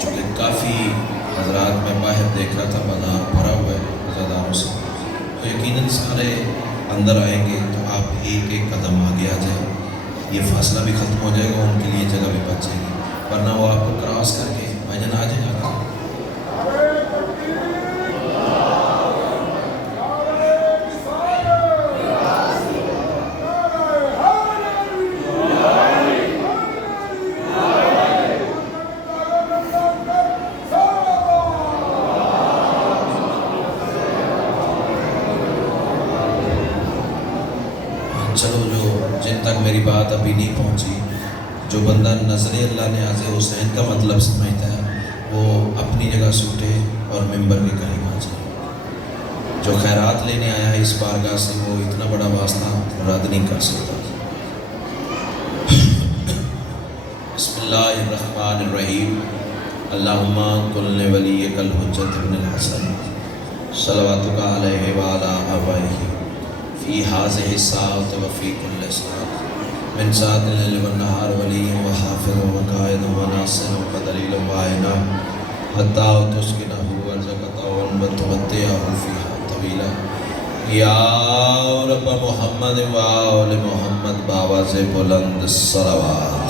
چونکہ کافی حضرات میں باہر دیکھ رہا تھا بازار بھرا ہوا ہے روزہ سے، تو یقیناً سارے اندر آئیں گے تو آپ ایک ایک قدم آگے آ جائیں، یہ فاصلہ بھی ختم ہو جائے گا، ان کے لیے جگہ بھی بچ جائے گی، ورنہ وہ آپ کو کراس کر کے بھائی جان آ جائیں گا۔ چلو جن تک میری بات ابھی نہیں پہنچی، جو بندہ نظر اللہ نیاز حسین کا مطلب سمجھتا ہے وہ اپنی جگہ سے اٹھے اور ممبر بھی کرے گا جائے۔ جو خیرات لینے آیا ہے اس بارگاہ سے وہ اتنا بڑا واسطہ رد نہیں کر سکتا۔ بسم اللہ الرحمن الرحیم۔ اللہم کل ولیک الحجت ابن الحسن صلواتک علیہ وعلی آبائہ فی حاضح الساعت وفی کل ساعت من ساعت اللیل والنہار ولی و حافظ و قائد و ناصر و دلیل و عائنہ حتی تسکنہ ورزقتہ وتمتعہ فیہا طویلا۔ یا رب محمد و آل محمد باواز بلند صلوات۔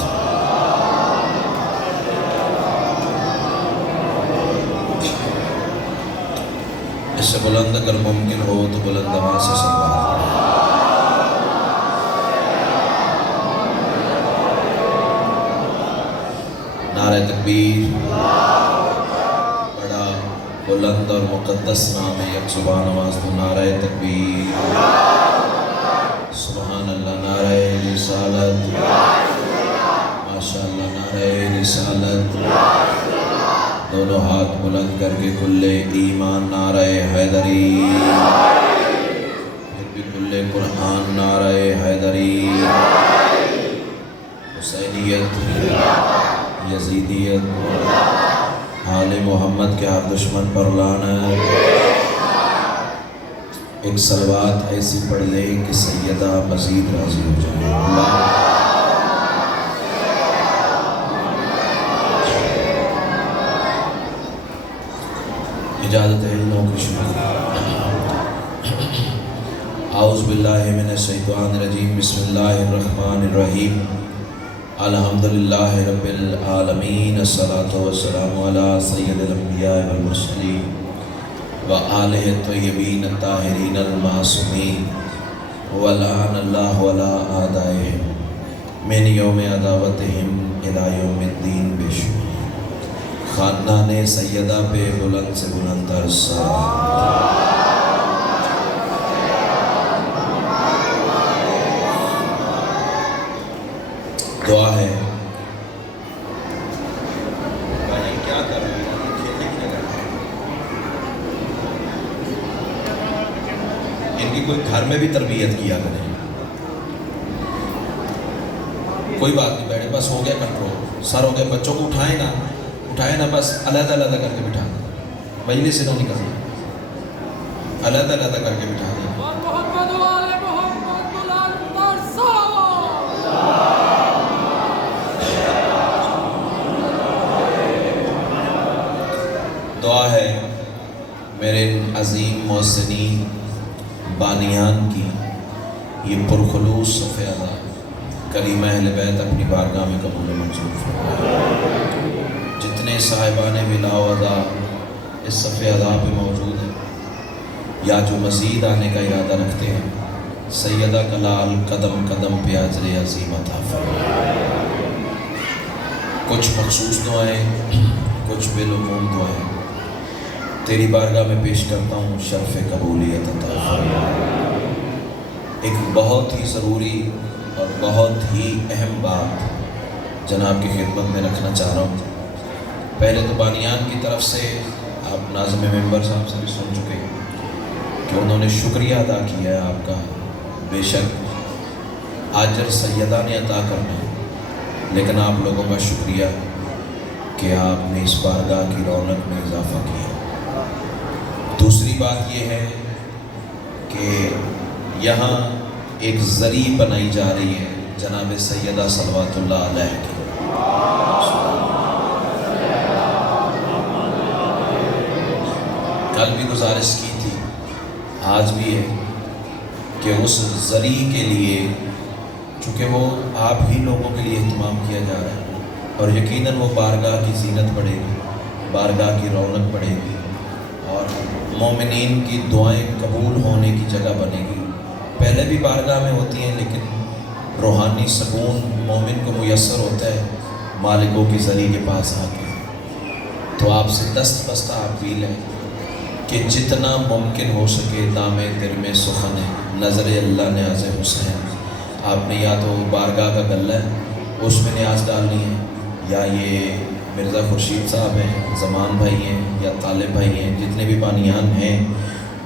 اس سے بلند اگر ممکن ہو تو بلند آواز سے صلوات۔ نعرہ تکبیر۔ بڑا بلند اور مقدس نام ہے، یک زبان آواز تو نعرہ تکبیر، سبحان اللہ، نعرہ رسالت، ماشاءاللہ، نعرہ رسالت، دونوں ہاتھ بلند کر کے کل ایمان نعرہ حیدری، پھر بھی کل قرآن نعرہ حیدری، حسینیت، یزیدیت، آل محمد کے ہر دشمن پر لعنت۔ ایک صلوات ایسی پڑھ لے کہ سیدہ مزید راضی ہو جائے۔ اللہ اجازت ہے ان لوگوں کی شروع۔ اعوذ باللہ من الشیطان الرجیم، بسم اللہ الرحمن الرحیم، الحمدللہ رب العالمین، الصلاۃ والسلام علی سید الانبیاء والمرسلین وآلہ الطیبین الطاہرین المعصومین، ولعن اللہ علی اعدائہم من یوم عداوتہم الی یوم الدین بشمول۔ خاندان سیدہ پہ بلند سے بلند تر صلوات۔ دعا ہے، کیا کر رہے ہیں، کھیلنے کی جگہ ہے، ان کی کوئی گھر میں بھی تربیت کیا کریں، کوئی بات نہیں، بیٹھے، بس ہو گیا کنٹرول، سر ہو گیا، بچوں کو اٹھائیں نا بس علیحدہ علیحدہ کر کے بٹھا دیں، مجلس سے نہیں نکلنا، علیحدہ علیحدہ کر کے بٹھا دیں۔ دعا ہے میرے عظیم محسنین بانیان کی یہ پرخلوص صف ادا کلمہ اہل بیت اپنی بارگاہ میں قبول منظور فرمائے۔ جتنے صاحبان ولا و ادا اس صف ادا پہ موجود ہیں یا جو مزید آنے کا ارادہ رکھتے ہیں، سیدہ کلال قدم قدم پہ اجر عظیم عطا فرمائے۔ کچھ مخصوص دعائیں، کچھ بالعموم دعائیں تیری بارگاہ میں پیش کرتا ہوں، شرف قبولیت عطا فرمائے۔ ایک بہت ہی ضروری اور بہت ہی اہم بات جناب کی خدمت میں رکھنا چاہ رہا ہوں۔ پہلے تو بانیان کی طرف سے آپ ناظم ممبر صاحب سے بھی سن چکے کہ انہوں نے شکریہ ادا کیا ہے آپ کا، بے شک اجر سیدہ نے عطا کرنا ہے، لیکن آپ لوگوں کا شکریہ کہ آپ نے اس بارگاہ کی رونق میں اضافہ کیا۔ دوسری بات یہ ہے کہ یہاں ایک زری بنائی جا رہی ہے جناب سیدہ صلوات اللہ علیہ کی. کل بھی گزارش کی تھی، آج بھی ہے کہ اس زری کے لیے، چونکہ وہ آپ ہی لوگوں کے لیے اہتمام کیا جا رہا ہے، اور یقیناً وہ بارگاہ کی زینت بڑھے گی، بارگاہ کی رونق بڑھے گی، اور مومنین کی دعائیں قبول ہونے کی جگہ بنے گی. پہلے بھی بارگاہ میں ہوتی ہیں، لیکن روحانی سکون مومن کو میسر ہوتا ہے مالکوں کی زری کے پاس آ کے. تو آپ سے دست بستہ اپیل ہے کہ جتنا ممکن ہو سکے دام دل میں سخن ہے نظر اللہ نیاز حسین. آپ نے یا تو بارگاہ کا گلہ ہے اس میں نیاز ڈالنی ہے، یا یہ مرزا خورشید صاحب ہیں، زمان بھائی ہیں، یا طالب بھائی ہیں، جتنے بھی بانیان ہیں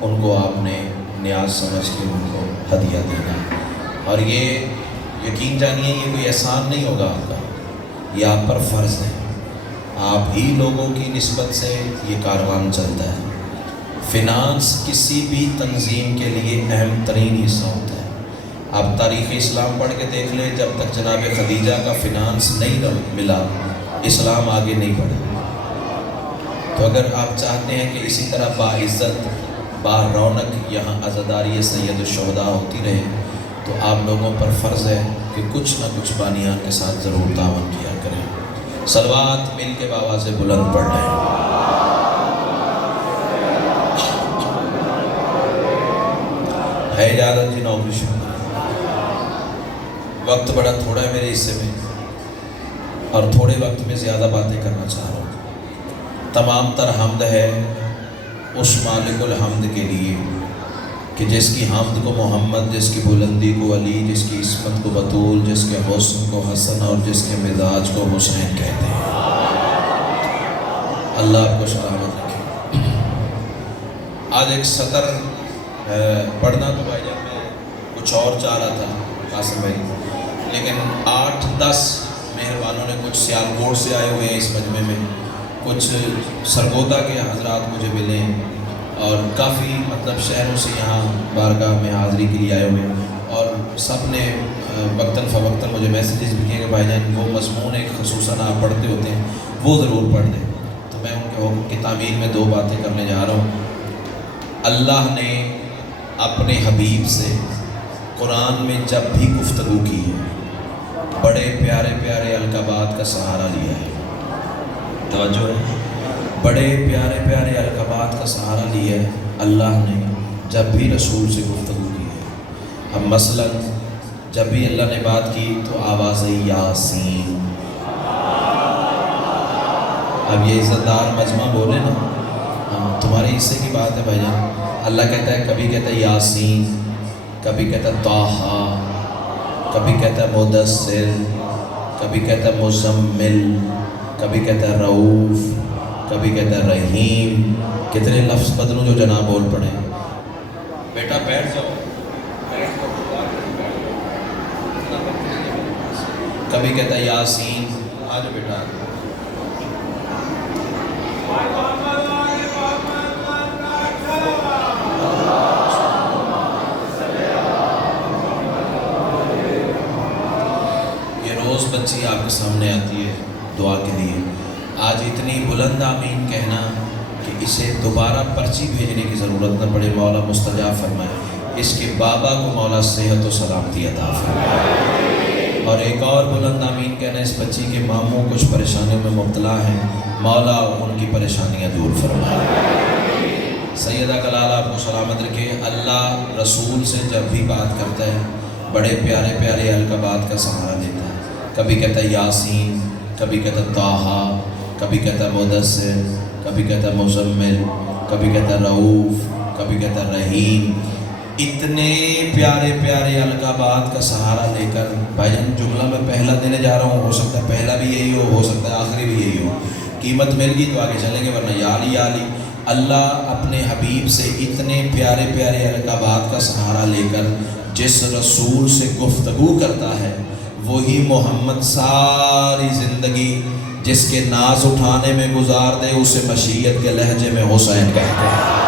ان کو آپ نے نیاز سمجھ کے ان کو ہدیہ دینا. اور یہ یقین جانیے یہ کوئی احسان نہیں ہوگا آپ کا، یہ آپ پر فرض ہے. آپ ہی لوگوں کی نسبت سے یہ کاروان چلتا ہے. فنانس کسی بھی تنظیم کے لیے اہم ترین حصہ ہوتا ہے. آپ تاریخ اسلام پڑھ کے دیکھ لیں، جب تک جناب خدیجہ کا فنانس نہیں ملا اسلام آگے نہیں بڑھا. تو اگر آپ چاہتے ہیں کہ اسی طرح باعزت با رونق یہاں عزاداری سید الشہداء ہوتی رہے، تو آپ لوگوں پر فرض ہے کہ کچھ نہ کچھ بانیان کے ساتھ ضرور تعاون کیا کریں. صلوات مل کے بآواز بلند پڑھ رہے ہیں. ہے اجازت جی نوکری شروع. وقت بڑا تھوڑا ہے میرے حصے میں، اور تھوڑے وقت میں زیادہ باتیں کرنا چاہ رہا ہوں. تمام تر حمد ہے اس مالک الحمد کے لیے کہ جس کی حمد کو محمد، جس کی بلندی کو علی، جس کی عصمت کو بطول، جس کے حسن کو حسن، اور جس کے مزاج کو حسین کہتے ہیں. اللہ آپ کو سلامت رکھے. آج ایک سطر پڑھنا تو بھائی جان میں کچھ اور چاہ رہا تھا قاسم بھائی، لیکن 8-10 مہربانوں نے، کچھ سیالکوٹ سے آئے ہوئے ہیں اس مجمع میں، کچھ سرگودا کے حضرات مجھے ملے ہیں، اور کافی مطلب شہروں سے یہاں بارگاہ میں حاضری کے لیے آئے ہوئے ہیں، اور سب نے وقتاً فوقتاً مجھے میسیجز بھی کیے کہ بھائی جان وہ مضمون ایک خصوصاً آپ پڑھتے ہوتے ہیں وہ ضرور پڑھ دیں. تو میں ان کے حکم کی تعمیل میں 2 باتیں کرنے جا رہا ہوں. اللہ نے اپنے حبیب سے قرآن میں جب بھی گفتگو کی ہے بڑے پیارے پیارے القابات کا سہارا لیا ہے. توجہ ہے، بڑے پیارے پیارے القابات کا سہارا لیا ہے اللہ نے جب بھی رسول سے گفتگو کی ہے. اب مثلاً جب بھی اللہ نے بات کی تو آواز یاسین. اب یہ عزت دار مجمع بولے نا، تمہارے حصے کی بات ہے بھائی جان. اللہ کہتا ہے، کبھی کہتا ہے یاسین، کبھی کہتا ہے طٰہٰ، کبھی کہتا ہے مدثر، کبھی کہتا ہے مزمل، کبھی کہتا ہے رؤوف، کبھی کہتا ہے رحیم. کتنے لفظ بدلوں جو جناب بول پڑے. بیٹا بیٹھ جاؤ. کبھی کہتا ہے یاسین. آ جاؤ بیٹا. بچی آپ کے سامنے آتی ہے دعا کے لیے. آج اتنی بلند آمین کہنا کہ اسے دوبارہ پرچی بھیجنے کی ضرورت نہ پڑے. مولا مستجاب فرمائے. اس کے بابا کو مولا صحت و سلامتی عطا فرمائے. اور ایک اور بلند آمین کہنا اس بچی کے ماموں کچھ پریشانیوں میں مبتلا ہیں، مولا ان کی پریشانیاں دور فرمائے. سیدہ کلال آپ کو سلامت رکھے. اللہ رسول سے جب بھی بات کرتا ہے بڑے پیارے پیارے القابات کا سہارا دیتا ہے. کبھی کہتا ہے یاسین، کبھی کہتا ہے طٰہٰ، کبھی کہتا ہے مدثر، کبھی کہتا ہے مزمل، کبھی کہتا ہے رؤوف، کبھی کہتا ہے رحیم. اتنے پیارے پیارے القابات کا سہارا لے کر بھائی جان جملہ میں پہلا دینے جا رہا ہوں. ہو سکتا ہے پہلا بھی یہی ہو سکتا ہے آخری بھی یہی ہو. قیمت مل گئی تو آگے چلیں گے، ورنہ یا علی یا علی. اللہ اپنے حبیب سے اتنے پیارے پیارے القابات کا سہارا لے کر جس رسول سے گفتگو کرتا ہے وہی محمد ساری زندگی جس کے ناز اٹھانے میں گزار دے اسے مشیت کے لہجے میں حسین کہتے ہیں.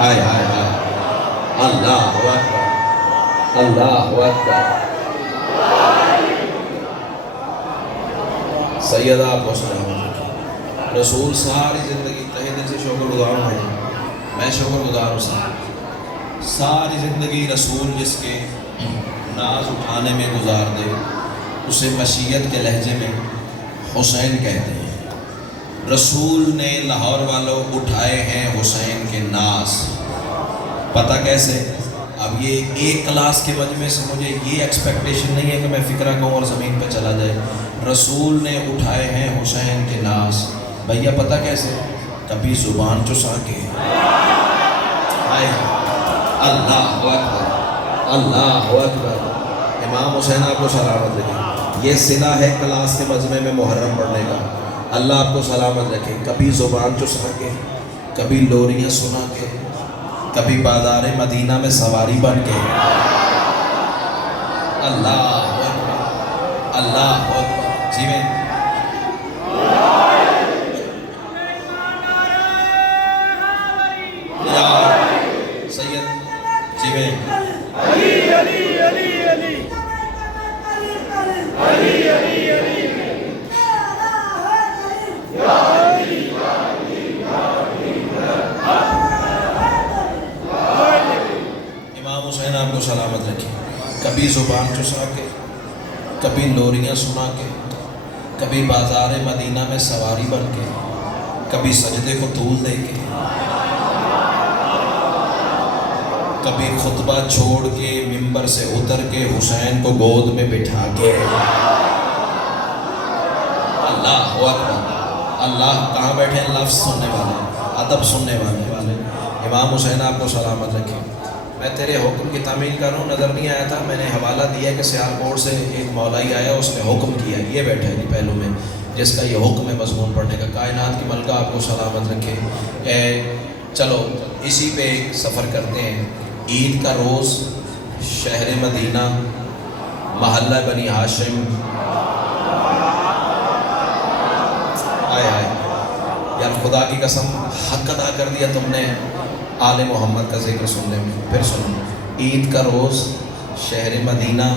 ہائے ہائے ہائے، اللہ اکبر، اللہ اکبر۔ سیدہ آپ کو سلام۔ رسول ساری زندگی تہہ دل سے شکر گزار ہوں، میں شکر گزار ہوں صاحب، ساری زندگی رسول جس کے ناز اٹھانے میں گزار دے اسے مشیت کے لہجے میں حسین کہتے ہیں۔ رسول نے لاہور والوں اٹھائے ہیں حسین کے ناز، پتہ کیسے؟ اب یہ ایک کلاس کے مجمع سے مجھے یہ ایکسپیکٹیشن نہیں ہے کہ میں فکرہ کہوں اور زمین پہ چلا جائے۔ رسول نے اٹھائے ہیں حسین کے ناز، بھیا پتہ کیسے؟ کبھی زبان چسا کے، اللہ اکبر، اللہ اکبر۔ امام حسین آپ کو سلامت رکھے، یہ صلہ ہے کلاس کے مجمع میں محرم پڑھنے کا۔ اللہ آپ کو سلامت رکھے، کبھی زبان چسا کے، کبھی لوریاں سنا کے، کبھی بازار مدینہ میں سواری بن کے، اللہ اکبر، اللہ اکبر، جی میں سید جی میں امام حسین آپ کو سلامت رکھے، کبھی زبان چسا کے، کبھی لوریاں سنا کے، کبھی بازار مدینہ میں سواری بن کے، کبھی سجدے کو طول دے کے، کبھی خطبہ چھوڑ کے ممبر سے اتر کے حسین کو گود میں بٹھا کے، اللہ اکبر، اللہ کہاں بیٹھے ہیں؟ لفظ سننے والے، ادب سننے والے۔ امام حسین آپ کو سلامت رکھے، میں تیرے حکم کی تعمیل کر رہا ہوں، نظر نہیں آیا تھا، میں نے حوالہ دیا کہ سیالکوٹ سے ایک مولائی آیا، اس نے حکم کیا، یہ بیٹھا ہے پہلو میں، جس کا یہ حکم ہے مضمون پڑھنے کا۔ کائنات کی ملکہ آپ کو سلامت رکھے۔ چلو اسی پہ ایک سفر کرتے ہیں۔ عید کا روز، شہر مدینہ، محلہ بنی ہاشم، آئے آئے یار خدا کی قسم حق ادا کر دیا تم نے آل محمد کا ذکر سننے میں۔ پھر سنو، عید کا روز، شہر مدینہ،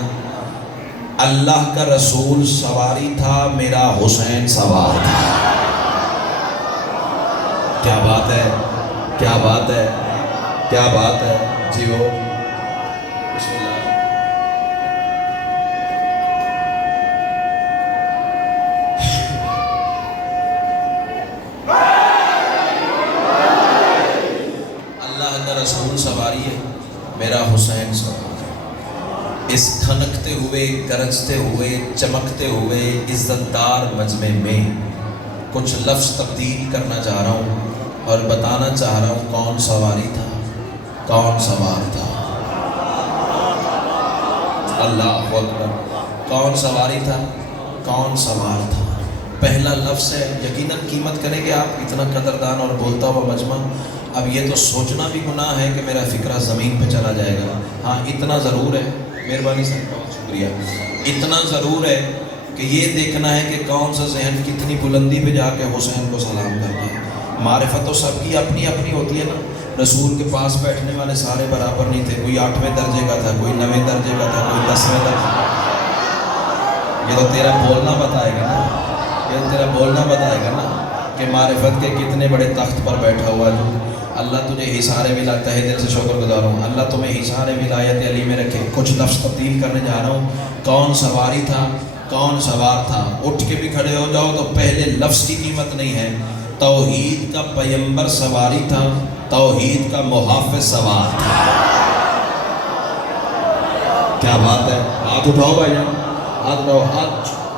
اللہ کا رسول سواری تھا، میرا حسین سوار تھا۔ کیا بات ہے، کیا بات ہے، کیا بات ہے، جی وہ بسم اللہ۔ اللہ کا رسول سواری ہے، میرا حسین سوار ہے۔ اس کھنکتے ہوئے، گرجتے ہوئے، چمکتے ہوئے عزت دار مجمع میں کچھ لفظ تبدیل کرنا چاہ رہا ہوں اور بتانا چاہ رہا ہوں کون سواری تھا، کون سوار تھا۔ اللہ اکبر، کون سواری تھا، کون سوار تھا۔ پہلا لفظ ہے، یقیناً قیمت کریں گے آپ، اتنا قدردان اور بولتا ہوا مجمع۔ اب یہ تو سوچنا بھی گناہ ہے کہ میرا فکرہ زمین پہ چلا جائے گا۔ ہاں اتنا ضرور ہے، مہربانی صاحب بہت شکریہ، اتنا ضرور ہے کہ یہ دیکھنا ہے کہ کون سا ذہن کتنی بلندی پہ جا کے حسین کو سلام کرتا ہے۔ معرفت تو سب کی اپنی اپنی ہوتی ہے نا۔ رسول کے پاس بیٹھنے والے سارے برابر نہیں تھے، کوئی 8ویں درجے کا تھا، کوئی 9ویں درجے کا تھا، کوئی 10ویں درجے کا۔ یہ تو تیرا بولنا بتائے گا نا، یہ تیرا بولنا بتائے گا نا کہ معرفت کے کتنے بڑے تخت پر بیٹھا ہوا جو۔ اللہ تجھے حصار ولایت، تہہ دل سے شکر گزار ہوں، اللہ تمہیں حصار ولایت علی میں رکھے۔ کچھ لفظ تبدیل کرنے جا رہا ہوں۔ کون سواری تھا، کون سوار تھا، اٹھ کے بھی کھڑے ہو جاؤ تو پہلے لفظ کی قیمت نہیں ہے۔ توحید کا پیمبر سواری تھا، توحید کا محافظ سوار تھا۔ کیا بات ہے، ہاتھ اٹھاؤ بھائی جان، ہاتھ اٹھاؤ،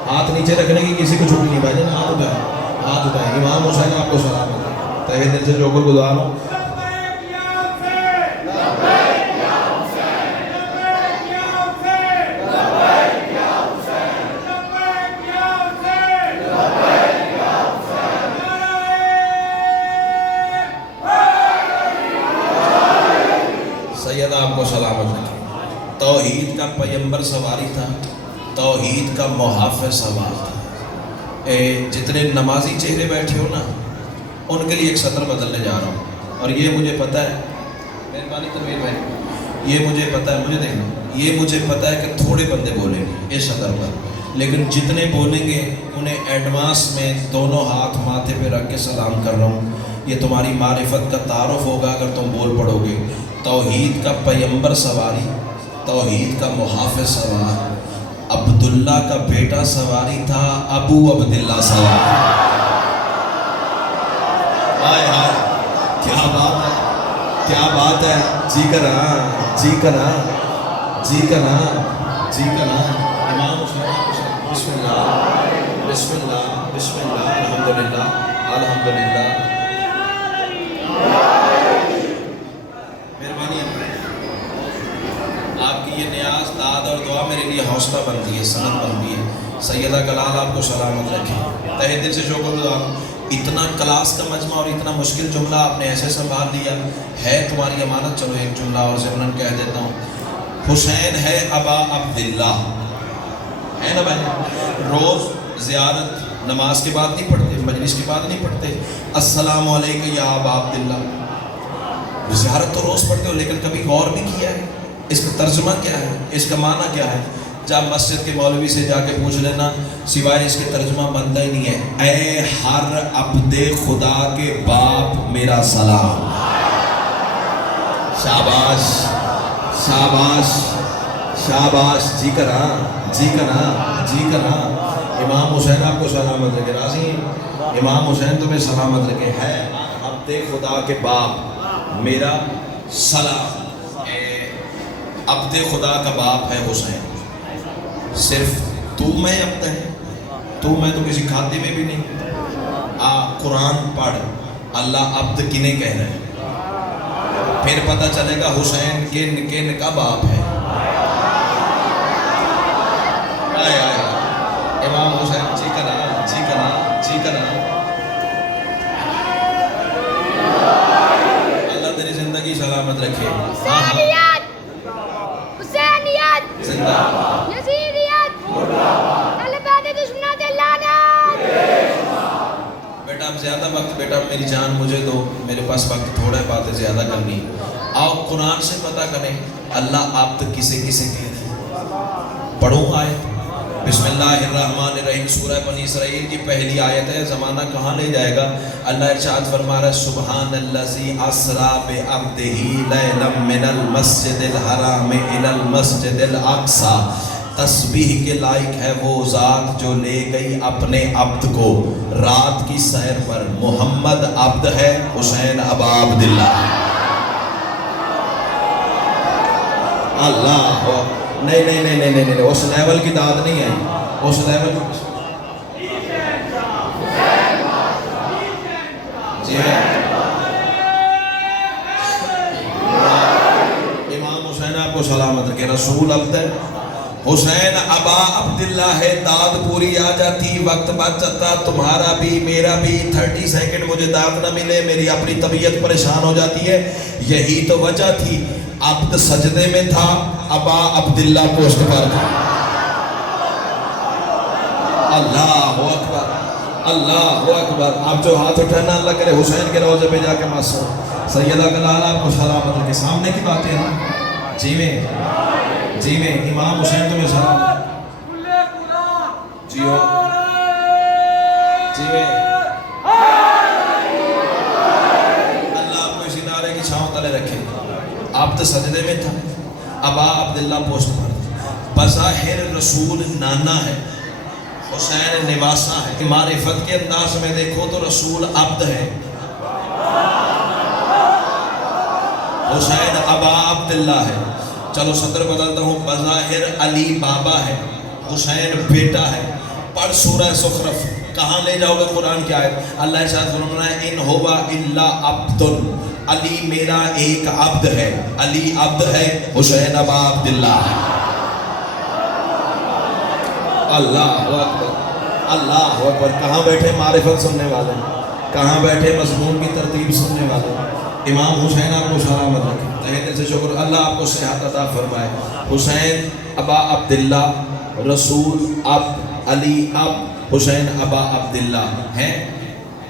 ہاتھ نیچے رکھنے کی کسی کو چھٹی نہیں بھائی جان، ہاتھ اٹھائیں، ہاتھ اٹھائیں۔ امام حسین آپ کو سلام ہے، تہہ دل سے شکر گزار ہوں۔ سیدہ آپ کو سلامت رکھے۔ توحید کا پیمبر سواری تھا، توحید کا محافظ سوار تھا۔ جتنے نمازی چہرے بیٹھے ہو نا، ان کے لیے ایک سطر بدلنے جا رہا ہوں، اور یہ مجھے پتہ ہے مہربانی تنویر بھائی، یہ مجھے پتہ ہے، مجھے دیکھنا، یہ مجھے پتہ ہے کہ تھوڑے بندے بولیں گے اس صدر پر، لیکن جتنے بولیں گے انہیں ایڈوانس میں دونوں ہاتھ ماتھے پہ رکھ کے سلام کر رہا ہوں. یہ تمہاری معرفت کا تعارف ہوگا اگر تم بول پڑو گے. توحید کا پیمبر سواری، توحید کا محافظ سوار، عبداللہ کا بیٹا سواری تھا، ابو عبداللہ سوار. ہائے ہائے، کیا بات ہے، کیا بات ہے. جی کرا، جی کرا، جی کرا، جی کرا. امام حسین، بسم اللہ، بسم اللہ، بسم اللہ، الحمدللہ، الحمدللہ. مہربانی ہے، آپ کی یہ نیاز، داد اور دعا میرے لیے حوصلہ بنتی ہے، سند بنتی ہے. سیدہ کلال آپ کو سلامت رکھے. تہہ دل سے شکر گزار ہوں. اتنا کلاس کا مجمع اور اتنا مشکل جملہ آپ نے ایسے سنبھال دیا ہے، تمہاری امانت. چلو ایک جملہ اور ضمناً کہہ دیتا ہوں. حسین ہے ابا عبداللہ، ہے نا بھائی؟ روز زیارت نماز کے بعد نہیں پڑھتے، مجلس کے بعد نہیں پڑھتے. السلام علیکم یا ابا عبداللہ. زیارت تو روز پڑھتے ہو، لیکن کبھی غور بھی کیا ہے اس کا ترجمہ کیا ہے، اس کا معنی کیا ہے؟ جب مسجد کے مولوی سے جا کے پوچھ لینا، سوائے اس کے ترجمہ بنتا ہی نہیں ہے. اے ہر عبد خدا کے باپ میرا سلام. شاباش، شاباش، شاباش. جی کرا، جی کرا، جی کرا. امام حسین آپ کو سلامت رکھے. راضی ہیں؟ امام حسین تمہیں سلامت رکھے. ہے عبد خدا کے باپ میرا سلام. عبد خدا کا باپ ہے حسین. صرف تو میں عبد ہے، تو میں تو کسی کھاتے میں بھی نہیں. قرآن پڑھ، اللہ عبد کنہیں کہہ رہے ہیں، پھر پتہ چلے گا حسین کن کن کا باپ ہے. آئے آئے امام حسین. جی کرا، جی کرا، جی کرا. اللہ تیری زندگی سلامت رکھے. زندہ بیٹا. اب زیادہ وقت بیٹا میری جان مجھے دو، میرے پاس وقت تھوڑا ہے، باتیں زیادہ کرنی. آؤ قرآن سے پتہ کریں اللہ عبد کسے کسے کہتے ہیں. پڑھوں آیت. بسم اللہ الرحمن الرحیم. سورہ بنی اسرائیل کی پہلی آیت ہے. زمانہ کہاں لے جائے گا؟ اللہ ارشاد فرما رہا ہے سبحان الذی اسریٰ بعبدہ لیلا من المسجد الحرام الی المسجد الاقصی. تسبیح کے لائق ہے وہ ذات جو لے گئی اپنے عبد کو رات کی سیر پر. محمد عبد ہے، حسین ابا عبداللہ. اللہ نہیں نہیں نہیں نہیں نہیں، اس لیول کی داد نہیں ہے، اس لیول. جی ہاں، امام حسین آپ کو سلامت رکھے. رسول عبد ہے، حسین ابا عبداللہ ہے. داد پوری آ جاتی، وقت بچ جاتا، تمہارا بھی میرا بھی. 30 سیکنڈ مجھے داد نہ ملے، میری اپنی طبیعت پریشان ہو جاتی ہے. یہی تو وجہ تھی. عبد سجدے میں تھا، ابا عبداللہ پوسٹ پر تھا. اللہ اکبر، اللہ اکبر. آپ جو ہاتھ اٹھانا اللہ کرے حسین کے روضے پہ جا کے مس ہو. سیدہ کلال آپ کو سلامت رکھے. سامنے کی باتیں ہیں جی میں، جی میں. امام حسین تمہیں سلام. جی ہو، جی میں. اللہ آپ کو اسی نعرے کی چھاؤں تلے رکھے. عبد سجدے میں تھا، ابا عبداللہ پوسٹ پر. بظاہر رسول نانا ہے، حسین نواسا ہے. معرفت کے انداز میں دیکھو تو رسول عبد ہے، حسین ابا عبداللہ ہے. چلو صدر بدلتا ہوں. بظاہر علی بابا ہے، حسین بیٹا ہے. پڑھ سورہ زخرف. کہاں لے جاؤ گے قرآن کی آیت؟ اللہ ارشاد فرماتا ہے ان ہوا الا عبد. علی میرا ایک عبد ہے. علی عبد ہے، حسین ابا عبداللہ ہے. اللہ اکبر، اللہ اکبر. کہاں بیٹھے معرفت سننے والے، کہاں بیٹھے مضمون کی ترتیب سننے والے. امام حسین آپ کو سلامت رکھے. تہہ دل سے شکر. اللہ آپ کو صحت عطا فرمائے. حسین ابا عبداللہ، رسول اب، علی اب، حسین ابا عبداللہ ہیں.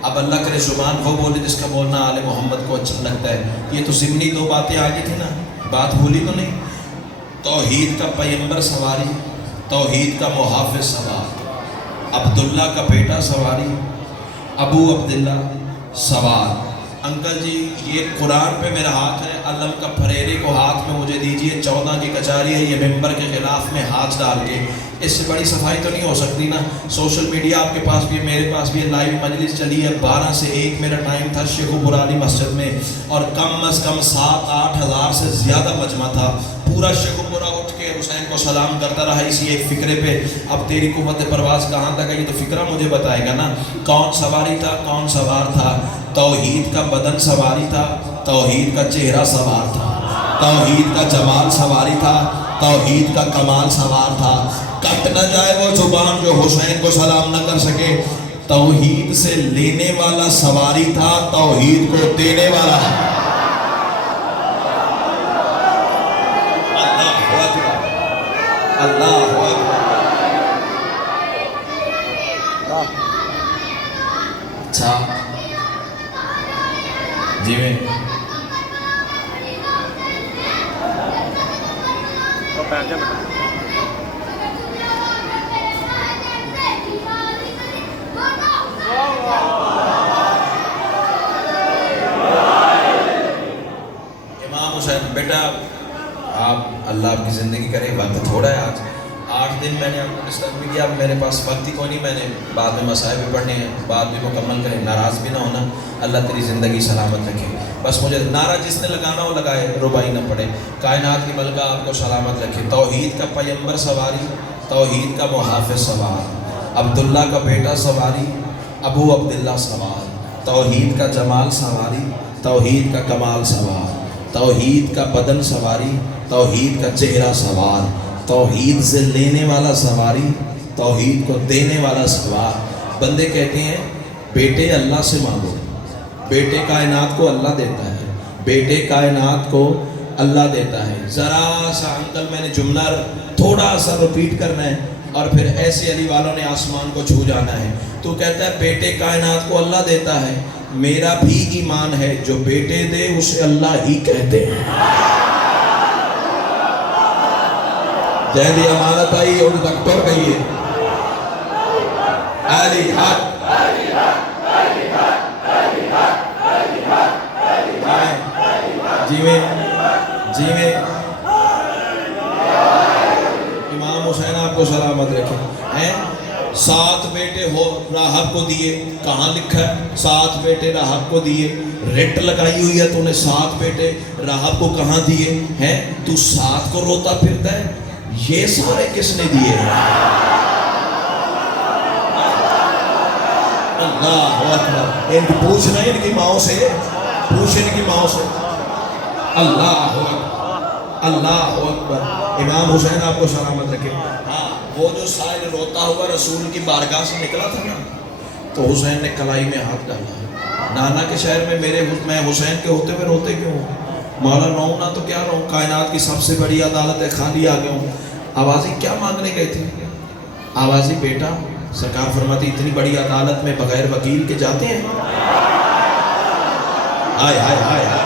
اب اللہ کرے زبان وہ بولے جس کا بولنا آل محمد کو اچھا لگتا ہے. یہ تو ضمنی دو باتیں آگے تھی نا, بات بھولی تو نہیں. توحید کا پیمبر سواری, توحید کا محافظ سوار, عبداللہ کا بیٹا سواری, ابو عبداللہ سوار. انکل جی یہ قرآن پہ میرا ہاتھ ہے, علم کا پھریرے کو ہاتھ میں مجھے دیجئے, 14 کی کچاری ہے یہ ممبر کے خلاف میں ہاتھ ڈال کے. اس سے بڑی صفائی تو نہیں ہو سکتی نا. سوشل میڈیا آپ کے پاس بھی ہے, میرے پاس بھی ہے, لائیو مجلس چلی ہے. 12 سے 1 میرا ٹائم تھا شیخو پرانی مسجد میں, اور کم از کم 7-8 ہزار سے زیادہ مجمع تھا. پورا شیخو پورا اٹھ کے حسین کو سلام کرتا رہا اسی ایک فکرے پہ. اب تیری قوت پرواز کہاں تک ہے, یہ تو فکرہ مجھے بتائے گا نا. کون سواری تھا, کون سوار تھا؟ توحید کا بدن سواری تھا, توحید کا چہرہ سوار تھا, توحید کا جمال سواری تھا, توحید کا کمال سوار تھا. کٹ نہ جائے وہ زبان جو حسین کو سلام نہ کر سکے. توحید سے لینے والا سواری تھا, توحید کو دینے والا. اللہ اکبر. اچھا جی میں امام حسین بیٹا آپ, اللہ آپ کی زندگی کرے. وقت تھوڑا ہے آج, 8 دن میں نے آپ کو ڈسٹرب بھی کیا. اب میرے پاس وقت ہی کوئی نہیں, میں نے بعد میں مسائل بھی پڑھنے ہیں, بعد بھی مکمل کریں. ناراض بھی نہ ہونا, اللہ تیری زندگی سلامت رکھے. بس مجھے نعرہ جس نے لگانا ہو لگائے, ربائی نہ پڑے. کائنات کی ملکہ آپ کو سلامت رکھے. توحید کا پیمبر سواری, توحید کا محافظ سوار, عبداللہ کا بیٹا سواری, ابو عبداللہ سوار. توحید کا جمال سواری, توحید کا کمال سوار, توحید کا بدن سواری, توحید کا چہرہ سوار, توحید سے لینے والا سواری, توحید کو دینے والا سوار. بندے کہتے ہیں بیٹے اللہ سے مانگو, بیٹے کائنات کو اللہ دیتا ہے, بیٹے کائنات کو اللہ دیتا ہے. ذرا سا انکل میں نے جملہ تھوڑا سا رپیٹ کرنا ہے, اور پھر ایسے علی والوں نے آسمان کو چھو جانا ہے. تو کہتا ہے بیٹے کائنات کو اللہ دیتا ہے. میرا بھی ایمان ہے جو بیٹے دے اسے اللہ ہی کہتے ہیں. جہدی امانت آئی اور تک پر گئی ہے. علی حق جی میں امام حسین آپ کو سلامت رکھے. 7 بیٹے ہو راہب کو دیے, کہاں لکھا ہے 7 بیٹے راہب کو دیے؟ ریٹ لگائی ہوئی ہے تو نے 7 بیٹے راہب کو کہاں دیے ہیں؟ تو 7 کو روتا پھرتا ہے, یہ سارے کس نے دیے ہیں؟ اللہ اکبر. ان کی پوچھنا ان کی ماؤں سے, پوچھ ان کی ماؤں سے. اللہ اکبر, اللہ اکبر. امام حسین آپ کو سلامت رکھے. ہاں وہ جو سائل روتا ہوا رسول کی بارگاہ سے نکلا تھا نا, تو حسین نے کلائی میں ہاتھ ڈالا. نانا کے شہر میں میں حسین کے ہوتے ہوئے روتے کیوں ہوں؟ مولا رہوں نہ تو کیا رہوں, کائنات کی سب سے بڑی عدالت ہے, خالی آ گیا ہوں. آوازی کیا مانگنے گئے تھے؟ آوازی بیٹا, سرکار فرماتی اتنی بڑی عدالت میں بغیر وکیل کے جاتے ہیں؟ آئے آئے آئے آئے.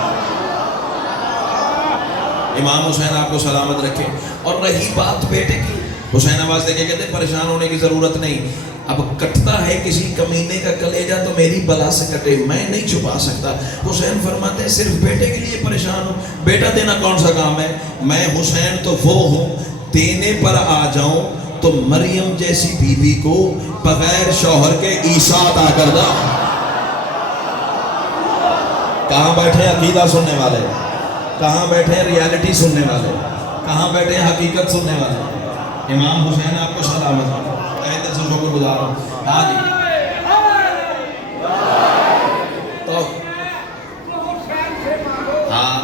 امام حسین آپ کو سلامت رکھے. اور رہی بات بیٹے کی, حسین آواز دے کے کہتے پریشان ہونے کی ضرورت نہیں. اب کٹتا ہے کسی کمینے کا کلیجہ تو میری بلا سے کٹے, میں نہیں چھپا سکتا. حسین فرماتے ہیں صرف بیٹے کے لیے پریشان ہوں. بیٹا دینا کون سا کام ہے؟ میں حسین تو وہ ہوں, دینے پر آ جاؤں تو مریم جیسی بیوی کو بغیر شوہر کے عیسیٰ عطا کر دا. کہاں بیٹھے عقیدہ سننے والے, کہاں بیٹھے ریالٹی سننے والے, کہاں بیٹھے حقیقت سننے والے. امام حسین آپ کو سلامت رکھے. دل سے شکر گزار ہوں. ہاں جی تو ہاں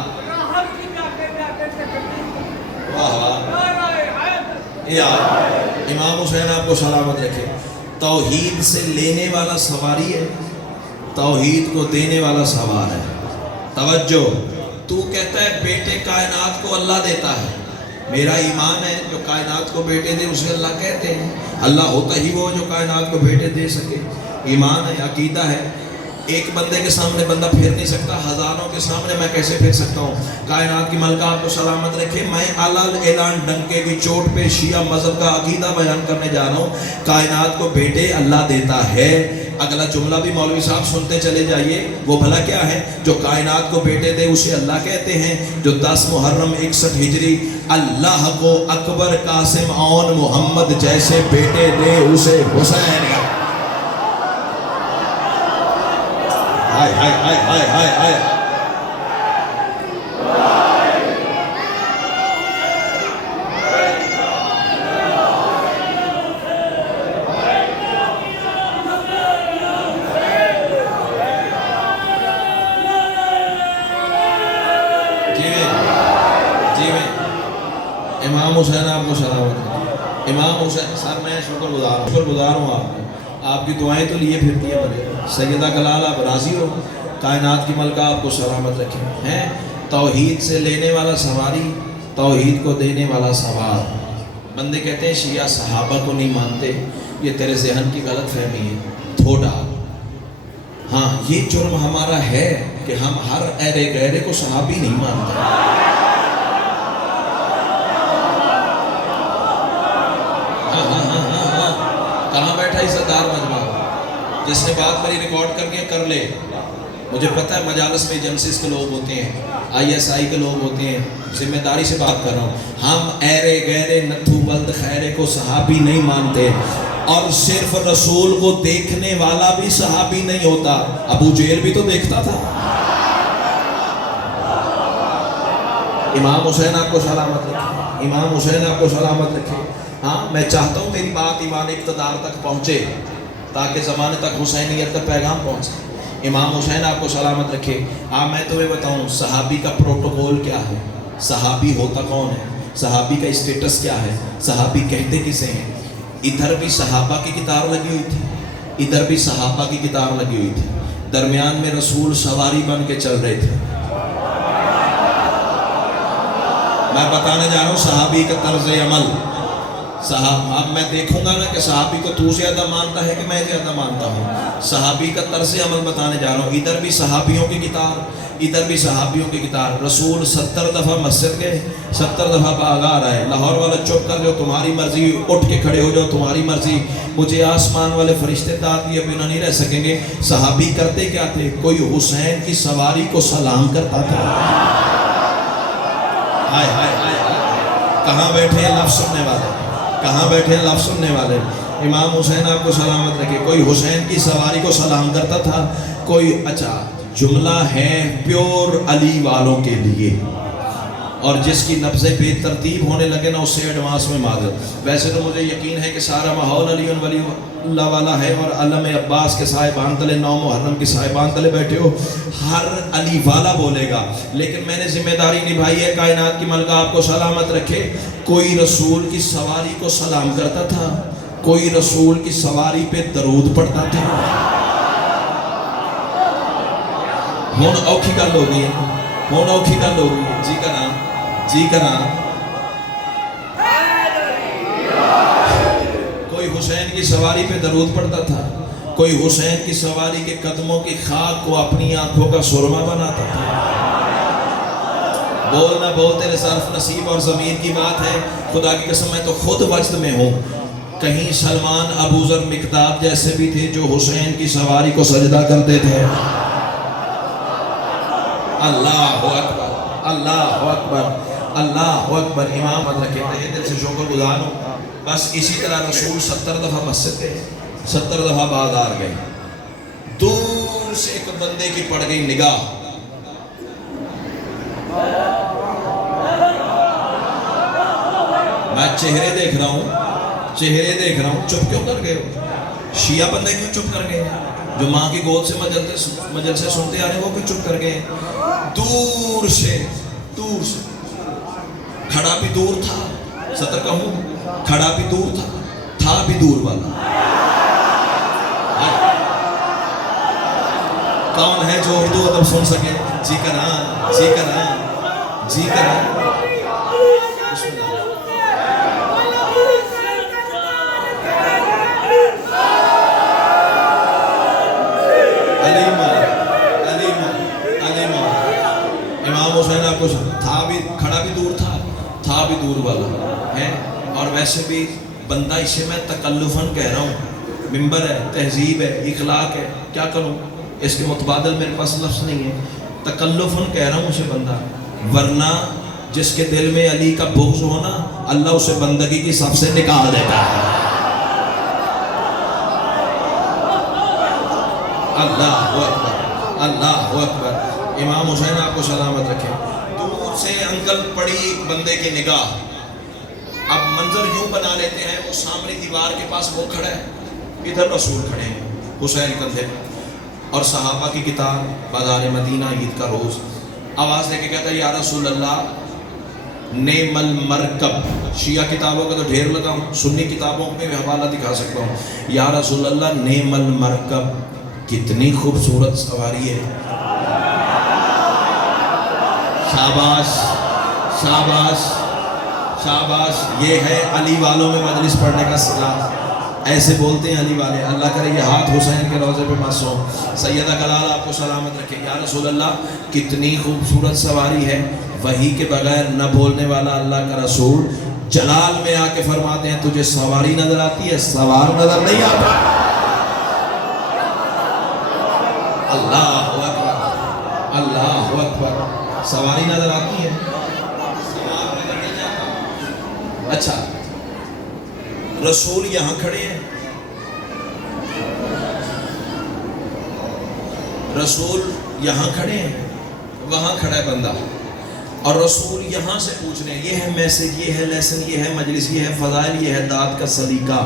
امام حسین آپ کو سلامت رکھے. توحید سے لینے والا سواری ہے, توحید کو دینے والا سوار ہے. توجہ, تو کہتا ہے بیٹے کائنات کو اللہ دیتا ہے. میرا ایمان ہے جو کائنات کو بیٹے دے اسے اللہ کہتے ہیں. اللہ ہوتا ہی وہ جو کائنات کو بیٹے دے سکے. ایمان ہے, عقیدہ ہے. ایک بندے کے سامنے بندہ پھر نہیں سکتا، ہزاروں کے سامنے میں کیسے پھر سکتا ہوں؟ کائنات کی ملکہ آپ کو سلامت رکھے، میں علل اعلان ڈنکے کی چوٹ پہ شیعہ مذہب کا عقیدہ بیان کرنے جا رہا ہوں۔ کائنات کو بیٹے اللہ دیتا ہے۔ اگلا جملہ بھی مولوی صاحب سنتے چلے جائیے، وہ بھلا کیا ہے؟ جو کائنات کو بیٹے دے اسے اللہ کہتے ہیں، جو 10 محرم 61 ہجری اللہ کو اکبر قاسم اون محمد جیسے بیٹے دے اسے حسین۔ ہائے ہائے ہائے ہائے ہائے ہائے۔ امام حسین آپ کو سلامت رکھے۔ امام حسین سر میں شکر گزار ہوں آپ کو، آپ کی دعائیں تو لیے پھرتی ہیں بڑے۔ سیدہ کلال آپ راضی ہو؟ کائنات کی ملکہ آپ کو سلامت رکھے ہیں۔ توحید سے لینے والا سواری، توحید کو دینے والا سوار۔ بندے کہتے ہیں شیعہ صحابہ کو نہیں مانتے، یہ تیرے ذہن کی غلط فہمی ہے، دھو ڈال۔ ہاں یہ جرم ہمارا ہے کہ ہم ہر ایرے گہرے کو صحابی نہیں مانتے۔ کہاں بیٹھا عزتدار مجمع جس نے بات میری ریکارڈ کر کے کر لے؟ مجھے پتہ ہے مجالس میں ایجنسیز کے لوگ ہوتے ہیں، ISI کے لوگ ہوتے ہیں، ذمہ داری سے بات کر رہا ہوں۔ ہم ایرے گہرے نتھو بلد خیرے کو صحابی نہیں مانتے، اور صرف رسول کو دیکھنے والا بھی صحابی نہیں ہوتا۔ ابو جہل بھی تو دیکھتا تھا۔ امام حسین آپ کو سلامت رکھے، امام حسین آپ کو سلامت رکھے۔ ہاں میں چاہتا ہوں میری بات ایوان اقتدار تک پہنچے تاکہ زمانے تک حسینیت کا پیغام پہنچے۔ امام حسین آپ کو سلامت رکھے۔ میں تمہیں بتاؤں صحابی کا پروٹوکول کیا ہے، صحابی ہوتا کون ہے، صحابی کا اسٹیٹس کیا ہے، صحابی کہتے کسے ہیں۔ ادھر بھی صحابہ کی کتار لگی ہوئی تھی، ادھر بھی صحابہ کی کتار لگی ہوئی تھی، درمیان میں رسول سواری بن کے چل رہے تھے۔ میں بتانے جا رہا ہوں صحابی کا طرز عمل۔ اب میں دیکھوں گا نا کہ صحابی کو تو زیادہ مانتا ہے کہ میں زیادہ مانتا ہوں۔ صحابی کا طرز عمل بتانے جا رہا ہوں۔ ادھر بھی صحابیوں کی کتار، ادھر بھی صحابیوں کی کتار۔ رسول 70 دفعہ مسجد گئے، 70 دفعہ باغار آئے۔ لاہور والا چپ کر جو تمہاری مرضی، اٹھ کے کھڑے ہو جاؤ تمہاری مرضی، مجھے آسمان والے فرشتے داد دیے بنا نہیں رہ سکیں گے۔ صحابی کرتے کیا تھے؟ کوئی حسین کی سواری کو سلام کرتا تھا۔ ہائے ہائے ہائے ہائے، کہاں بیٹھے ہیں لفظ سننے والے، کہاں بیٹھے ہیں لفظ سننے والے۔ امام حسین آپ کو سلامت رکھے۔ کوئی حسین کی سواری کو سلام کرتا تھا، کوئی اچھا جملہ ہے پیور علی والوں کے لیے، اور جس کی نبضیں بے ترتیب ہونے لگے نا اس سے ایڈوانس میں معذرت۔ ویسے تو مجھے یقین ہے کہ سارا ماحول علی ولی اللہ والا ہے، اور علم عباس کے صاحبان تلے 9 محرم کے صاحبان تلے بیٹھے ہو، ہر علی والا بولے گا، لیکن میں نے ذمہ داری نبھائی ہے۔ کائنات کی ملکہ آپ کو سلامت رکھے۔ کوئی رسول کی سواری کو سلام کرتا تھا، کوئی رسول کی سواری پہ درود پڑھتا تھا۔ ہون اوکھی گل ہو گئی، ہون اوکھی گل ہو گئی، جی کا نام، جی کا نام۔ کوئی حسین کی سواری پہ درود پڑھتا تھا، کوئی حسین کی سواری کے قدموں کی خاک کو اپنی آنکھوں کا سرما بناتا تھا۔ بول نہ بول تیرے صرف نصیب اور ضمیر کی بات ہے۔ خدا کی قسم میں تو خود وجد میں ہوں، کہیں سلمان ابو ذر مقداد جیسے بھی تھے جو حسین کی سواری کو سجدہ کرتے تھے۔ اللہ اکبر، اللہ اکبر، اللہ اکبر۔ امام اللہ کے تہہ دل سے شکر گزار ہوں۔ بس اسی طرح رسول 70 دفعہ مسجد گئے، 70 دفعہ بازار گئے۔ دور سے ایک بندے کی پڑ گئی نگاہ، میں چہرے دیکھ رہا ہوں، چہرے دیکھ رہا ہوں، چپ کیوں کر گئے ہو؟ شیعہ بندے کیوں چپ کر گئے؟ جو ماں کی گود سے مجلسے سنتے آ رہے ہیں وہ کیوں چپ کر گئے؟ دور سے کھڑا بھی دور تھا، 70 کہوں، کھڑا بھی دور تھا بھی دور والا۔ کون ہے جو اردو ادب سن سکے؟ جی کرا، جی کرا، جی کرا۔ بسم اللہ۔ علی ماں آپ کو تھا بھی کھڑا بھی دور تھا بھی دور والا ہے. اور ویسے بھی بندہ اسے میں تکلفاً کہہ رہا ہوں، ممبر ہے، تہذیب ہے، اخلاق ہے، کیا کروں، اس کے متبادل میرے پاس لفظ نہیں ہے. تکلفاً کہہ رہا ہوں اسے بندہ، ورنہ جس کے دل میں علی کا بغض ہونا اللہ اسے بندگی کی صف سے نکال دیتا ہے. اللہ اکبر، اللہ اکبر. امام حسین آپ کو سلامت رکھے. دور سے انکل پڑی بندے کی نگاہ، اب منظر یوں بنا لیتے ہیں، وہ سامنے دیوار کے پاس وہ کھڑا ہے، ادھر رسول کھڑے ہیں، حسین کندھے اور صحابہ کی کتاب، بازار مدینہ، عید کا روز. آواز دے کے کہتا ہے یا رسول اللہ نعم المرکب. شیعہ کتابوں کا تو ڈھیر لگا ہوں، سنی کتابوں میں بھی حوالہ دکھا سکتا ہوں. یا رسول اللہ نعم المرکب، کتنی خوبصورت سواری ہے. شاباش شاباش شاباش. یہ ہے علی والوں میں مجلس پڑھنے کا صلاح. ایسے بولتے ہیں علی والے. اللہ کرے یہ ہاتھ حسین کے روضے پہ مس ہو. سیدہ کلال آپ کو سلامت رکھے. یا رسول اللہ کتنی خوبصورت سواری ہے. وحی کے بغیر نہ بولنے والا اللہ کا رسول جلال میں آ کے فرماتے ہیں تجھے سواری نظر آتی ہے، سوار نظر نہیں آتا. اللہ اکبر، اللہ اکبر. سواری نظر آتی ہے، سوار نظر نہیں آتا. اچھا رسول یہاں کھڑے ہیں، رسول یہاں کھڑے ہیں، وہاں کھڑا ہے بندہ، اور رسول یہاں سے پوچھ رہے ہیں. یہ ہے میسج، یہ ہے لیسن، یہ ہے مجلس، یہ ہے فضائل، یہ ہے داد کا سلیقہ.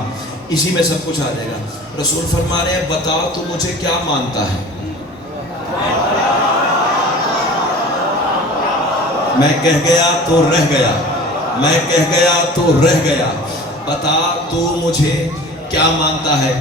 اسی میں سب کچھ آ جائے گا. رسول فرما رہے ہیں بتا تو مجھے کیا مانتا ہے. میں کہہ گیا تو رہ گیا، میں کہہ گیا تو رہ گیا. بتا تو مجھے کیا مانتا ہے.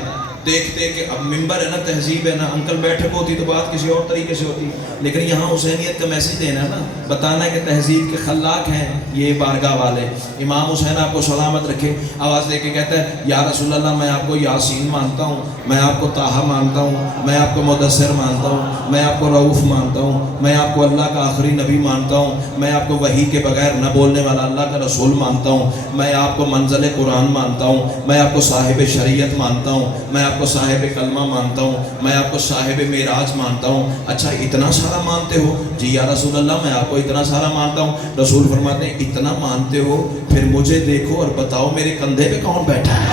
دیکھتے کہ اب ممبر ہے نا، تہذیب ہے نا، انکل بیٹھے کو ہوتی تو بات کسی اور طریقے سے ہوتی، لیکن یہاں حسینیت کا میسج دینا ہے نا، بتانا ہے کہ تہذیب کے خلاق ہیں یہ بارگاہ والے. امام حسین آپ کو سلامت رکھے. آواز دے کے کہتا ہے یا رسول اللہ میں آپ کو یاسین مانتا ہوں، میں آپ کو طٰہٰ مانتا ہوں، میں آپ کو مدثر مانتا ہوں، میں آپ کو رؤوف مانتا ہوں، میں آپ کو اللہ کا آخری نبی مانتا ہوں، میں آپ کو وحی کے بغیر نہ بولنے والا اللہ کا رسول مانتا ہوں، میں آپ کو منزل قرآن مانتا ہوں، میں آپ کو صاحب شریعت مانتا ہوں، میں آپ کو صاحب کلمہ مانتا ہوں، میں آپ کو صاحب معراج مانتا ہوں. اچھا اتنا سارا مانتے ہو؟ جی یا رسول اللہ میں آپ کو اتنا سارا مانتا ہوں. رسول فرماتے ہیں اتنا مانتے ہو پھر مجھے دیکھو اور بتاؤ میرے کندھے پہ کون بیٹھا ہے.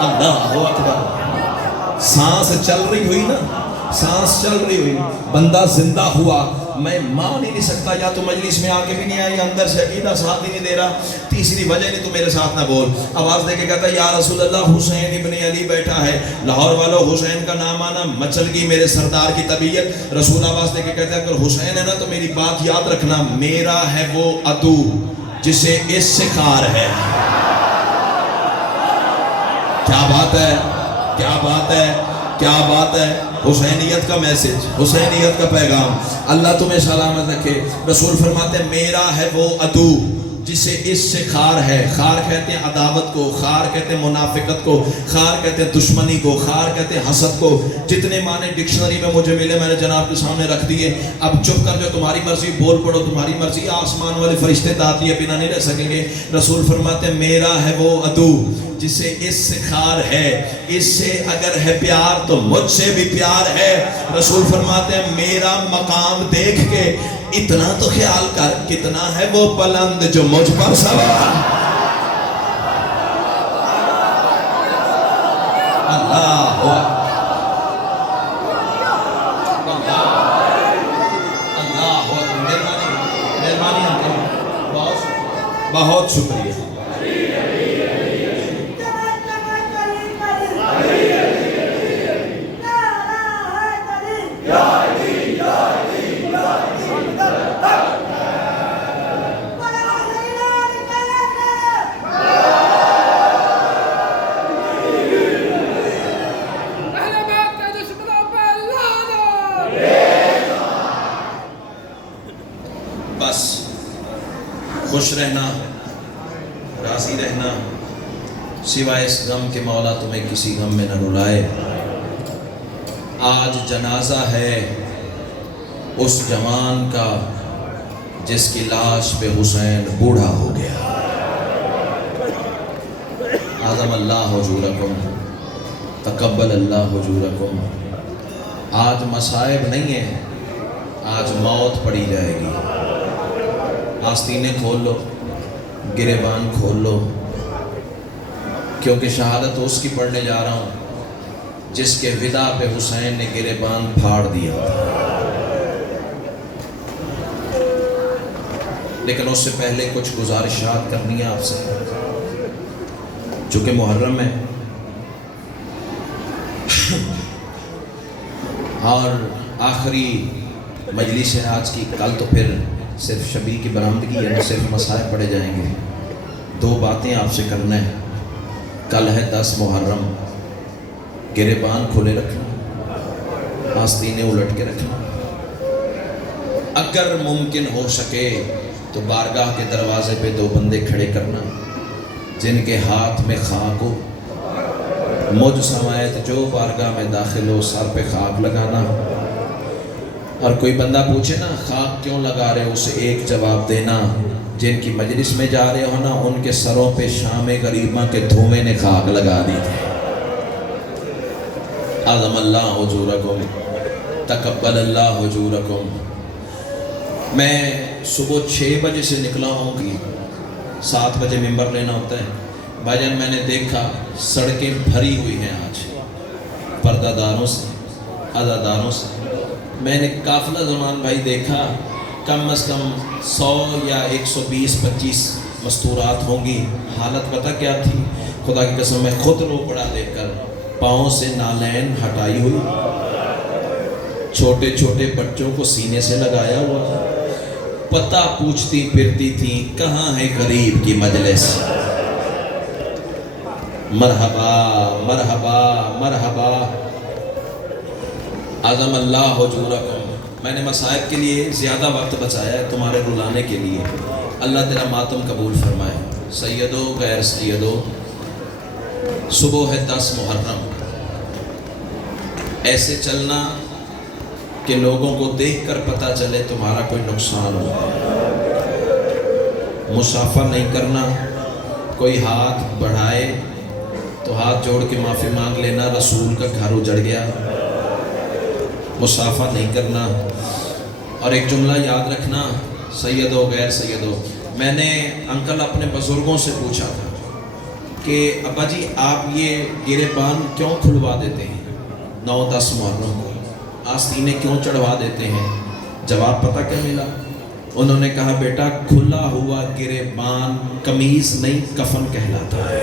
اللہ اکبر. سانس چل رہی ہوئی نا، سانس چل رہی ہوئی، بندہ زندہ ہوا. میں مان ہی نہیں سکتا، یا تو مجلس میں آ کے بھی نہیں آیا، یا اندر سے عقیدہ ساتھ ہی نہیں دے رہا. تیسری وجہ نہیں تو میرے ساتھ نہ بول. آواز دے کے کہتا ہے یا رسول اللہ حسین ابن علی بیٹھا ہے. لاہور والوں حسین کا نام آنا مچل گئی میرے سردار کی طبیعت. رسول آواز دے کے کہتا ہے اگر حسین ہے نا تو میری بات یاد رکھنا، میرا ہے وہ عدو جسے اس سے خار ہے. کیا بات ہے، کیا بات ہے، کیا بات ہے. حسینیت کا میسج، حسینیت کا پیغام. اللہ تمہیں سلامت رکھے. رسول فرماتے ہیں میرا ہے وہ عدو جسے اس سے خار ہے. خار کہتے ہیں عداوت کو، خار کہتے ہیں منافقت کو، خار کہتے ہیں دشمنی کو، خار کہتے ہیں حسد کو. جتنے معنی ڈکشنری میں مجھے ملے میں نے جناب کے سامنے رکھ دیے. اب چپ کر جو تمہاری مرضی بول پڑو، تمہاری مرضی. آسمان والے فرشتے داتیے بنا نہیں رہ سکیں گے. رسول فرماتے ہیں میرا ہے وہ عدو جسے اس سے خار ہے. اس سے اگر ہے پیار تو مجھ سے بھی پیار ہے. رسول فرماتے ہیں میرا مقام دیکھ کے اتنا تو خیال کر کتنا ہے وہ بلند جو مجھ پر سوار. اللہ اللہ مہربانی بہت شکریہ. بس خوش رہنا، راضی رہنا، سوائے اس غم کے مولا تمہیں کسی غم میں نہ رلائے. آج جنازہ ہے اس جوان کا جس کی لاش پہ حسین بوڑھا ہو گیا۔ اعظم اللہ حضورکم، تقبل اللہ حضورکم۔ آج مصائب نہیں ہے، آج موت پڑی جائے گی۔ آستینیں کھول لو، گریبان کھول لو، کیونکہ شہادت اس کی پڑھنے جا رہا ہوں جس کے ودا پہ حسین نے گریبان پھاڑ دیا تھا۔ لیکن اس سے پہلے کچھ گزارشات کرنی ہے آپ سے، چونکہ محرم ہے اور آخری مجلس ہے آج کی، کل تو پھر صرف شبی کی برآمدگی ہے، نہ صرف مسائل پڑھے جائیں گے۔ دو باتیں آپ سے کرنا ہے۔ کل ہے 10 محرم، گریبان کھلے رکھنا، آستینیں الٹ کے رکھنا، اگر ممکن ہو سکے تو بارگاہ کے دروازے پہ 2 بندے کھڑے کرنا جن کے ہاتھ میں خاک ہو، مجھ سمایت جو بارگاہ میں داخل ہو سر پہ خاک لگانا، اور کوئی بندہ پوچھے نا خاک کیوں لگا رہے ہو، اسے ایک جواب دینا، جن کی مجلس میں جا رہے ہو نا ان کے سروں پہ شام غریباں کے دھومے نے خاک لگا دی تھی۔ اعظم اللہ حضورکم، تقبل اللہ حضورکم۔ میں صبح 6 بجے سے نکلا ہوں گی، 7 بجے ممبر لینا ہوتا ہے۔ بھائی جان میں نے دیکھا سڑکیں بھری ہوئی ہیں آج پردہ داروں سے، عزاداروں سے۔ میں نے قافلہ زمان بھائی دیکھا، کم از کم 100 یا 120-25 مستورات ہوں گی۔ حالت پتہ کیا تھی؟ خدا کی قسم میں خود رو پڑا دیکھ کر، پاؤں سے نالین ہٹائی ہوئی، چھوٹے چھوٹے بچوں کو سینے سے لگایا ہوا، پتہ پوچھتی پھرتی تھی کہاں ہے غریب کی مجلس۔ مرحبا مرحبا مرحبا۔ اعظم اللہ حضورکم۔ میں نے مصائب کے لیے زیادہ وقت بچایا ہے تمہارے رلانے کے لیے، اللہ تیرا ماتم قبول فرمائے۔ سیدو غیر سیدو، صبح ہے 10 محرم، ایسے چلنا کہ لوگوں کو دیکھ کر پتہ چلے تمہارا کوئی نقصان ہو۔ مصافحہ نہیں کرنا، کوئی ہاتھ بڑھائے تو ہاتھ جوڑ کے معافی مانگ لینا، رسول کا گھر اجڑ گیا۔ مصافحہ نہیں کرنا۔ اور ایک جملہ یاد رکھنا، سیدو غیر سیدو۔ میں نے انکل اپنے بزرگوں سے پوچھا تھا کہ ابا جی آپ یہ گریبان کیوں کھلوا دیتے ہیں 9-10 محرم کو، آستینیں کیوں چڑھوا دیتے ہیں؟ جواب پتہ کیا ملا؟ انہوں نے کہا بیٹا کھلا ہوا گریبان قمیض نہیں کفن کہلاتا ہے۔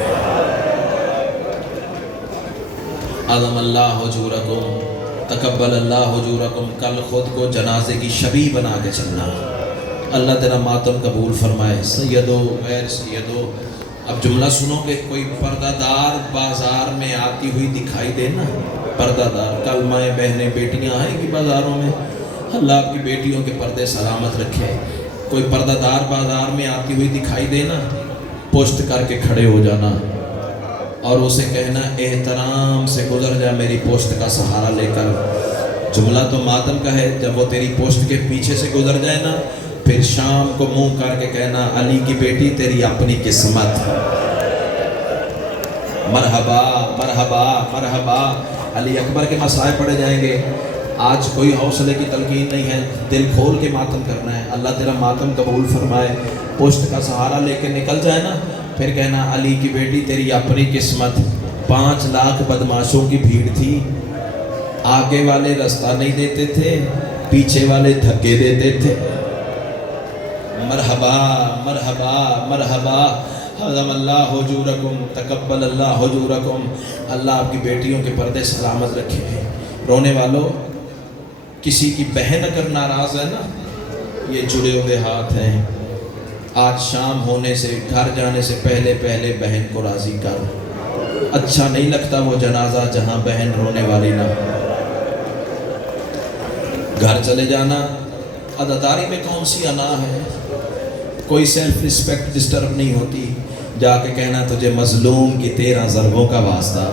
اعظم اللہ حضورکم، تقبل اللہ حضورکم۔ کل خود کو جنازے کی شبیہ بنا کے چلنا، اللہ تیرا ماتم قبول فرمائے۔ سیدو غیر سیدو۔ اب جملہ سنو کہ کوئی پردہ دار بازار میں آتی ہوئی دکھائی دے نا، پردہ دار، کل مائیں بہنیں بیٹیاں آئیں گی بازاروں میں، اللہ آپ کی بیٹیوں کے پردے سلامت رکھے۔ کوئی پردہ دار بازار میں آتی ہوئی دکھائی دے نا، پشت کر کے کھڑے ہو جانا اور اسے کہنا احترام سے گزر جا میری پوسٹ کا سہارا لے کر۔ جملہ تو ماتم کا ہے، جب وہ تیری پوسٹ کے پیچھے سے گزر جائے نا، پھر شام کو منہ کر کے کہنا علی کی بیٹی تیری اپنی قسمت۔ مرحبا مرحبا مرحبا۔ علی اکبر کے مسائل پڑھے جائیں گے۔ آج کوئی حوصلے کی تلقین نہیں ہے، دل کھول کے ماتم کرنا ہے، اللہ تیرا ماتم قبول فرمائے۔ پوسٹ کا سہارا لے کے نکل جائے نا، پھر کہنا علی کی بیٹی تیری اپنی قسمت۔ 5 لاکھ بدماشوں کی بھیڑ تھی، آگے والے رستہ نہیں دیتے تھے، پیچھے والے دھکے دیتے تھے۔ مرحبا مرحبا مرحبا۔ اعظم اللہ حضورکم، تقبل اللہ حضورکم۔ اللہ آپ کی بیٹیوں کے پردے سلامت رکھے۔ رونے والوں، کسی کی بہن اگر ناراض ہے نا، یہ جڑے ہوئے ہاتھ ہیں، آج شام ہونے سے گھر جانے سے پہلے پہلے بہن کو راضی کر۔ اچھا نہیں لگتا وہ جنازہ جہاں بہن رونے والی نہ۔ گھر چلے جانا، عزاداری میں کون سی انا ہے؟ کوئی سیلف رسپیکٹ ڈسٹرب نہیں ہوتی۔ جا کے کہنا تجھے مظلوم کی 13 ضربوں کا واسطہ،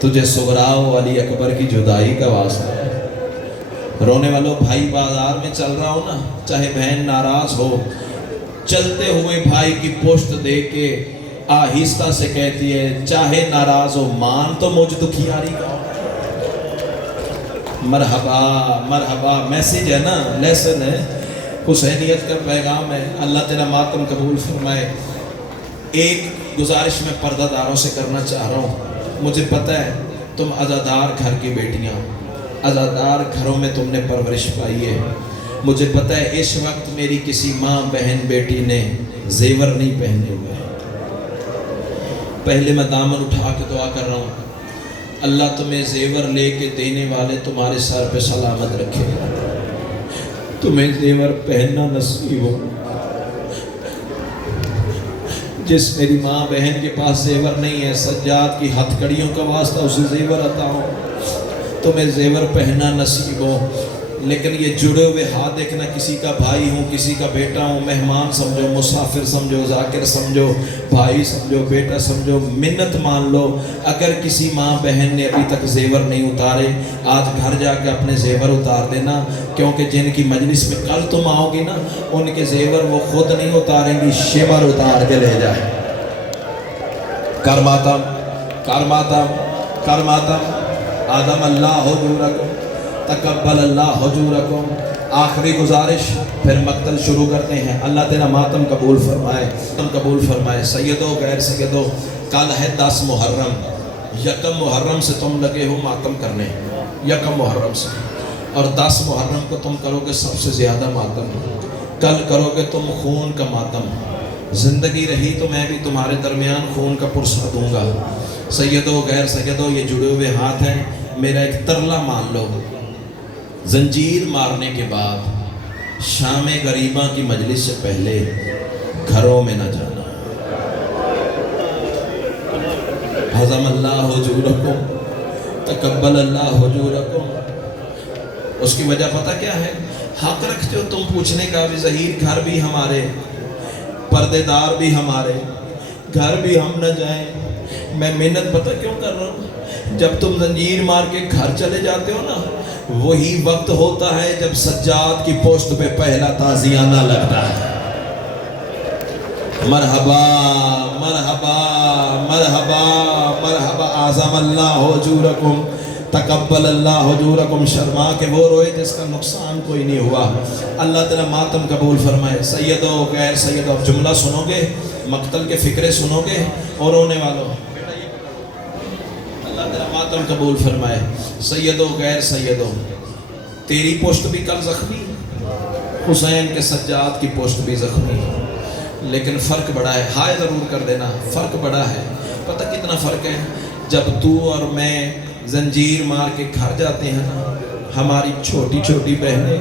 تجھے صغرا و علی اکبر کی جدائی کا واسطہ۔ رونے والوں بھائی بازار میں چل رہا ہو نا، چاہے بہن ناراض ہو، چلتے ہوئے بھائی کی پشت دے کے آہستہ سے کہتی ہے چاہے ناراض ہو مان تو مجھ دکھیاری کا۔ مرحبا مرحبا، میسیج ہے نا، لیسن ہے، حسینیت کا پیغام ہے۔ اللہ تیرا ماتم قبول فرمائے۔ ایک گزارش میں پردہ داروں سے کرنا چاہ رہا ہوں، مجھے پتہ ہے تم عزادار گھر کی بیٹیاں، عزادار گھروں میں تم نے پرورش پائی ہے، مجھے پتہ ہے اس وقت میری کسی ماں بہن بیٹی نے زیور نہیں پہنے ہوئے۔ پہلے میں دامن اٹھا کے دعا کر رہا ہوں، اللہ تمہیں زیور لے کے دینے والے تمہارے سر پہ سلامت رکھے، تمہیں زیور پہننا نصیب ہو۔ جس میری ماں بہن کے پاس زیور نہیں ہے، سجاد کی ہتھ کڑیوں کا واسطہ اسے زیور عطا ہو، تمہیں زیور پہننا نصیب ہو۔ لیکن یہ جڑے ہوئے ہاتھ دیکھنا، کسی کا بھائی ہوں، کسی کا بیٹا ہوں، مہمان سمجھو، مسافر سمجھو، ذاکر سمجھو، بھائی سمجھو، بیٹا سمجھو، منت مان لو۔ اگر کسی ماں بہن نے ابھی تک زیور نہیں اتارے، آج گھر جا کے اپنے زیور اتار دینا، کیونکہ جن کی مجلس میں کل تم آؤ گی نا، ان کے زیور وہ خود نہیں اتاریں گی، شمر اتار کے لے جائیں۔ کر ماتم، کر ماتم، کر ماتم، آدم اللہ حجورکم، تقبل اللہ حجورکم۔ آخری گزارش، پھر مقتل شروع کرتے ہیں۔ اللہ تیرا ماتم قبول فرمائے، ماتم قبول فرمائے۔ سیدو غیر سیدو، کل ہے 10 محرم، یکم محرم سے تم لگے ہو ماتم کرنے، یکم محرم سے، اور 10 محرم کو تم کرو گے سب سے زیادہ ماتم، کل کرو گے تم خون کا ماتم۔ زندگی رہی تو میں بھی تمہارے درمیان خون کا پرسہ دوں گا۔ سیدو غیر سیدو، یہ جڑے ہوئے ہاتھ ہیں، میرا ایک ترلا مان لو، زنجیر مارنے کے بعد شام غریباں کی مجلس سے پہلے گھروں میں نہ جانا۔ حضم اللہ حجورکم، تقبل اللہ حجورکم۔ اس کی وجہ پتہ کیا ہے؟ حق رکھتے ہو تم پوچھنے کا بھی، ظہیر گھر بھی ہمارے، پردے دار بھی ہمارے، گھر بھی ہم نہ جائیں۔ میں محنت پتہ کیوں کر رہا ہوں؟ جب تم زنجیر مار کے گھر چلے جاتے ہو نا، وہی وقت ہوتا ہے جب سجاد کی پوسٹ پہ پہلا تازیانہ لگتا ہے۔ مرحبا مرحبا مرحبا مرحبا، اعظم اللہ حجورکم، تقبل اللہ حجورکم۔ شرما کے وہ روئے جس کا نقصان کوئی نہیں ہوا۔ اللہ تعالیٰ ماتم قبول فرمائے۔ سیدو غیر سیدو، اب جملہ سنو گے، مقتل کے فکرے سنو گے، اور رونے والوں اللہ تعالیٰ ماتم قبول فرمائے۔ سیدو غیر سیدو، تیری پشت بھی کل زخمی، حسین کے سجاد کی پشت بھی زخمی، لیکن فرق بڑا ہے۔ ہائے ضرور کر دینا، فرق بڑا ہے۔ پتہ کتنا فرق ہے؟ جب تو اور میں زنجیر مار کے گھر جاتے ہیں نا، ہماری چھوٹی چھوٹی بہنیں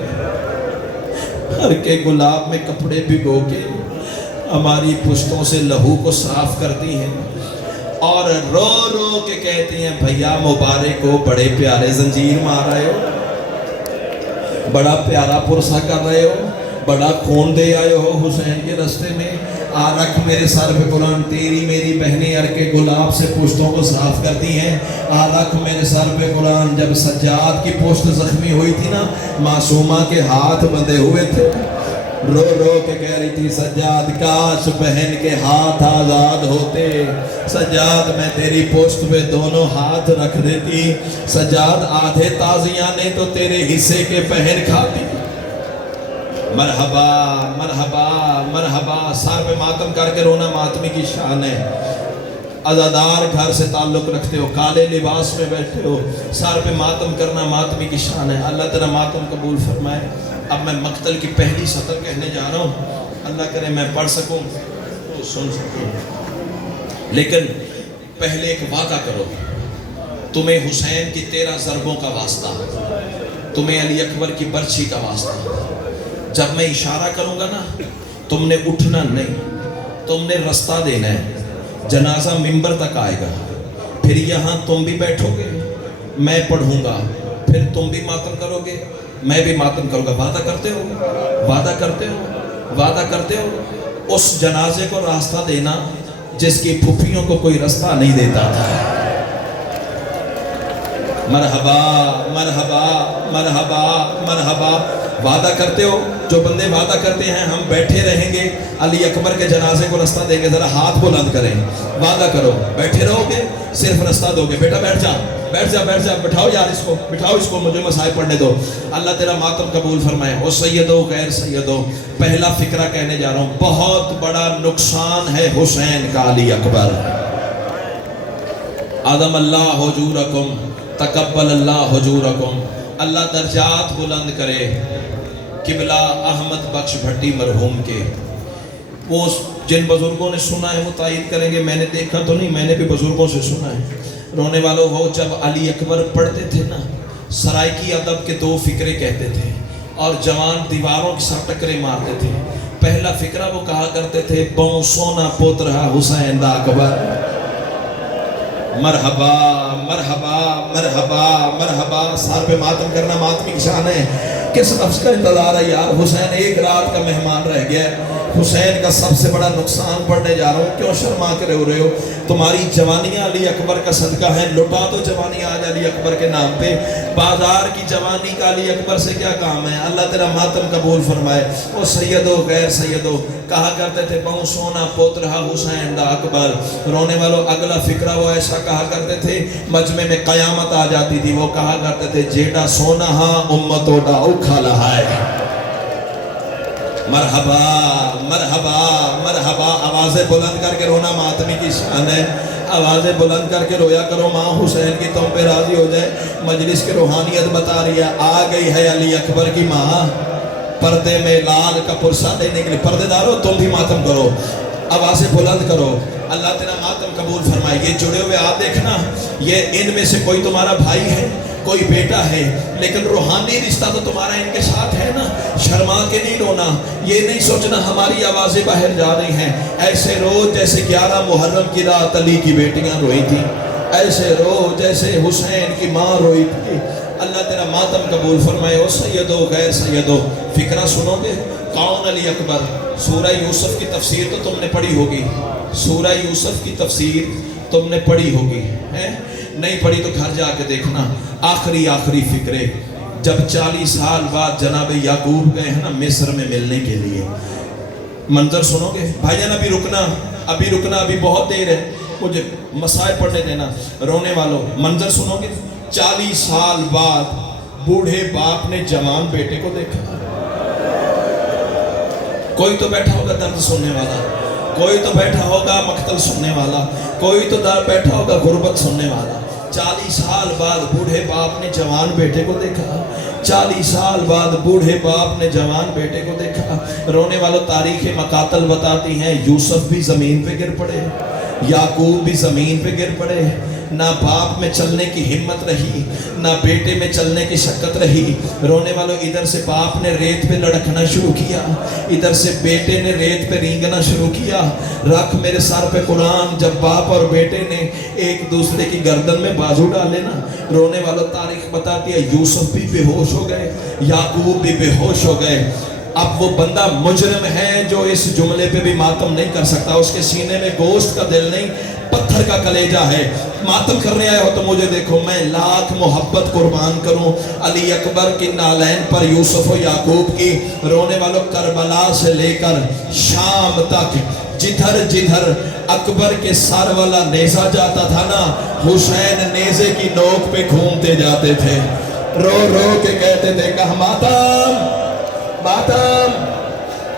ہر کے گلاب میں کپڑے بھگو کے ہماری پشتوں سے لہو کو صاف کرتی ہیں، اور رو رو کے کہتی ہیں بھیا مبارک ہو، بڑے پیارے زنجیر مار رہے ہو، بڑا پیارا پرسہ کر رہے ہو، بڑا خون دے آئے ہو حسین کے رستے میں، آ رکھ میرے سر پہ قرآن۔ تیری میری بہنیں ار کے گلاب سے پشتوں کو صاف کرتی ہیں، آ رکھ میرے سر پہ قرآن۔ جب سجاد کی پشت زخمی ہوئی تھی نا، معصومہ کے ہاتھ بندھے ہوئے تھے، رو رو کے کہہ رہی تھی سجاد کاش بہن کے ہاتھ آزاد ہوتے، سجاد میں تیری پشت پہ دونوں ہاتھ رکھ دیتی، سجاد آدھے تازیانے تو تیرے حصے کے بہن کھاتی۔ مرحبا مرحبا مرحبا، سر پہ ماتم کر کے رونا ماتمی کی شان ہے۔ عزادار گھر سے تعلق رکھتے ہو، کالے لباس میں بیٹھے ہو، سر پہ ماتم کرنا ماتمی کی شان ہے۔ اللہ تعالیٰ ماتم قبول فرمائے۔ اب میں مقتل کی پہلی سطر کہنے جا رہا ہوں، اللہ کرے میں پڑھ سکوں تو سن سکوں، لیکن پہلے ایک وعدہ کرو، تمہیں حسین کی 13 ضربوں کا واسطہ، تمہیں علی اکبر کی برچھی کا واسطہ۔ جب میں اشارہ کروں گا نا، تم نے اٹھنا نہیں، تم نے رستہ دینا ہے، جنازہ ممبر تک آئے گا، پھر یہاں تم بھی بیٹھو گے، میں پڑھوں گا، پھر تم بھی ماتم کرو گے، میں بھی ماتم کروں گا۔ وعدہ کرتے ہو؟ وعدہ کرتے ہو؟ وعدہ کرتے ہو؟ اس جنازے کو راستہ دینا جس کی پھوپھیوں کو کوئی راستہ نہیں دیتا تھا۔ مرحبا مرحبا مرحبا مرحبا. وعدہ کرتے ہو؟ جو بندے وعدہ کرتے ہیں ہم بیٹھے رہیں گے علی اکبر کے جنازے کو رستہ دیں گے، ذرا ہاتھ بلند کریں. وعدہ کرو بیٹھے رہو گے، صرف رستہ دو گے. بیٹا بیٹھ جا بیٹھ جا بیٹھ جا، بٹھاؤ یار اس کو، بٹھاؤ اس کو، مجھے مصائب پڑھنے دو. اللہ تیرا ماتم قبول فرمائے. او سیدو غیر سیدو، پہلا فقرہ کہنے جا رہا ہوں. بہت بڑا نقصان ہے حسین کا علی اکبر. عظم اللہ حجورکم تقبل اللہ حجورکم. اللہ درجات بلند کرے قبلہ احمد بخش بھٹی مرحوم کے. وہ جن بزرگوں نے سنا ہے وہ تائید کریں گے، میں نے دیکھا تو نہیں، میں نے بھی بزرگوں سے سنا ہے. رونے والوں، وہ جب علی اکبر پڑھتے تھے نا، سرائکی ادب کے 2 فقرے کہتے تھے اور جوان دیواروں کے ساتھ ٹکرے مارتے تھے. پہلا فقرہ وہ کہا کرتے تھے، بوں سونا پوترا حسین دا اکبر. مرحبا مرحبا مرحبا مرحبا. سار پہ ماتم کرنا ماتمی کی شان ہے. کس لفظ کا انتظار ہے یار؟ حسین ایک رات کا مہمان رہ گیا. حسین کا سب سے بڑا نقصان پڑھنے جا رہا ہوں. کیوں شرما کے رہے ہو؟ تمہاری جوانیاں علی اکبر کا صدقہ ہیں. لٹا دو جوانی آج علی اکبر کے نام پہ. بازار کی جوانی کا علی اکبر سے کیا کام ہے؟ اللہ تیرا ماتم قبول فرمائے. او سیدو غیر سیدو، کہا کرتے تھے بہو سونا پوترا حسین دا اکبر. رونے والوں، اگلا فقرہ وہ ایسا کہا کرتے تھے، مجمع میں قیامت آ جاتی تھی، وہ کہا کرتے تھے، جیڑا سونا ہاں امتو دا اوکھا لہائے. مرحبا مرحبا مرحبا. آوازیں بلند کر کے رونا ماتمی کی شان ہے. آوازیں بلند کر کے رویا کرو، ماں حسین کی تم پہ راضی ہو جائے. مجلس کی روحانیت بتا رہی ہے، آ گئی ہے علی اکبر کی ماں پردے میں لال کا پرسہ دینے کے لیے. پردے دارو تم بھی ماتم کرو، آوازیں بلند کرو. اللہ تیرا ماتم قبول فرمائے. یہ جڑے ہوئے آپ دیکھنا، یہ ان میں سے کوئی تمہارا بھائی ہے، کوئی بیٹا ہے، لیکن روحانی رشتہ تو تمہارا ان کے ساتھ ہے نا. شرما کے نہیں رونا، یہ نہیں سوچنا ہماری آوازیں باہر جا رہی ہیں. ایسے رو جیسے 11 محرم کی رات علی کی بیٹیاں روئی تھیں. ایسے رو جیسے حسین کی ماں روئی تھی. اللہ تیرا ماتم قبول فرمائے. او سیدو غیر سیدو، فقرہ سنو گے؟ کون علی اکبر؟ سورہ یوسف کی تفسیر تو تم نے پڑھی ہوگی. سورہ یوسف کی تفسیر تم نے پڑھی ہوگی، نہیں پڑھی تو گھر جا کے دیکھنا. آخری فقرے، جب 40 سال بعد جناب یعقوب گئے ہیں نا مصر میں ملنے کے لیے. منظر سنو گے بھائی جان؟ ابھی رکنا ابھی بہت دیر ہے، مجھے مسائل پڑھنے دینا. رونے والوں منظر سنو گے. 40 سال بعد بوڑھے باپ نے جوان بیٹے کو دیکھا. کوئی تو بیٹھا ہوگا درد سننے والا، کوئی تو بیٹھا ہوگا مقتل سننے والا، کوئی تو بیٹھا ہوگا غربت سننے والا. 40 سال بعد بوڑھے باپ نے جوان بیٹے کو دیکھا. 40 سال بعد بوڑھے باپ نے جوان بیٹے کو دیکھا. رونے والوں، تاریخ مقاتل بتاتی ہیں یوسف بھی زمین پہ گر پڑے، یعقوب بھی زمین پہ گر پڑے. نہ باپ میں چلنے کی ہمت رہی، نہ بیٹے میں چلنے کی شکت رہی. رونے والوں، ادھر سے باپ نے ریت پہ لڑکنا شروع کیا، ادھر سے بیٹے نے ریت پہ رینگنا شروع کیا. رکھ میرے سر پہ قرآن، جب باپ اور بیٹے نے ایک دوسرے کی گردن میں بازو ڈالے نا، رونے والوں تاریخ بتاتی ہے یوسف بھی بے ہوش ہو گئے، یعقوب بھی بے ہوش ہو گئے. اب وہ بندہ مجرم ہے جو اس جملے پہ بھی ماتم نہیں کر سکتا. اس کے سینے میں گوشت کا دل نہیں، پتھر کا کلیجہ ہے. ماتم کرنے آئے ہو تو مجھے دیکھو، میں لاکھ محبت قربان کروں علی اکبر کی نالین پر، یوسف و یعقوب کی. رونے والوں، کربلا سے لے کر شام تک جدھر جدھر اکبر کے سر والا نیزہ جاتا تھا نا، حسین نیزے کی نوک پہ گھومتے جاتے تھے. رو رو کے کہتے تھے کہ ماتم ماتم.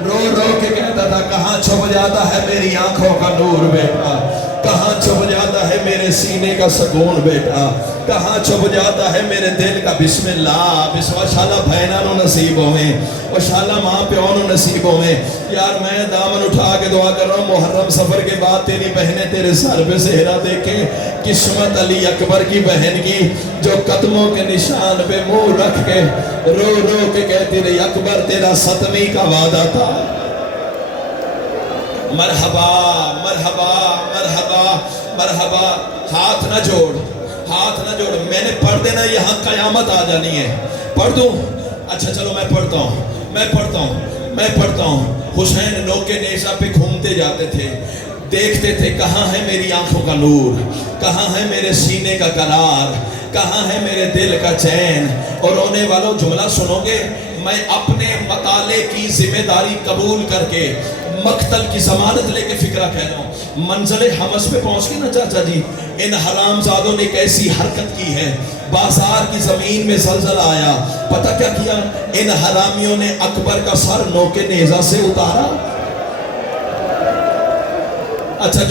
رو رو کے کہتا تھا، کہاں چھپ جاتا ہے میری آنکھوں کا نور بیٹا، کہاں چھپ جاتا ہے میرے سینے کا سکون بیٹا، کہاں چھپ جاتا ہے میرے دل کا بسم اللہ. بسم شالا بھائنا نو نصیبوں میں، اور شالا ماں پیوں نو نصیبوں میں. یار میں دامن اٹھا کے دعا کر رہا ہوں، محرم سفر کے بعد تیری بہنیں تیرے سر پہ صحرا دیکھیں. قسمت علی اکبر کی بہن کی جو قدموں کے نشان پہ منہ رکھ کے رو رو کے کہتی رہی، اکبر تیرا 7ویں کا وعدہ تھا. مرحبا مرحبا مرحبا مرحبا. ہاتھ نہ جوڑ، ہاتھ نہ جوڑ. میں نے پڑھ دینا، یہاں قیامت آ جانی ہے. پڑھ دوں؟ اچھا چلو میں پڑھتا ہوں. حسین نوکے نیزہ پہ گھومتے جاتے تھے، دیکھتے تھے کہاں ہے میری آنکھوں کا نور، کہاں ہے میرے سینے کا قرار، کہاں ہے میرے دل کا چین؟ اور رونے والوں جملہ سنو گے، میں اپنے مطالعے کی ذمہ داری قبول کر کے مقتل کی ضمانت لے کے فکرہ کہہ رہا ہوں۔ منزل حمس پہ پہنچ کے نا چاچا جی، ان حرام زادوں نے کیسی حرکت کی ہے۔ بازار کی زمین میں زلزلہ آیا، پتہ کیا کیا؟ ان حرامیوں نے اکبر کا سر نوکے نیزہ سے اتارا۔ اچھا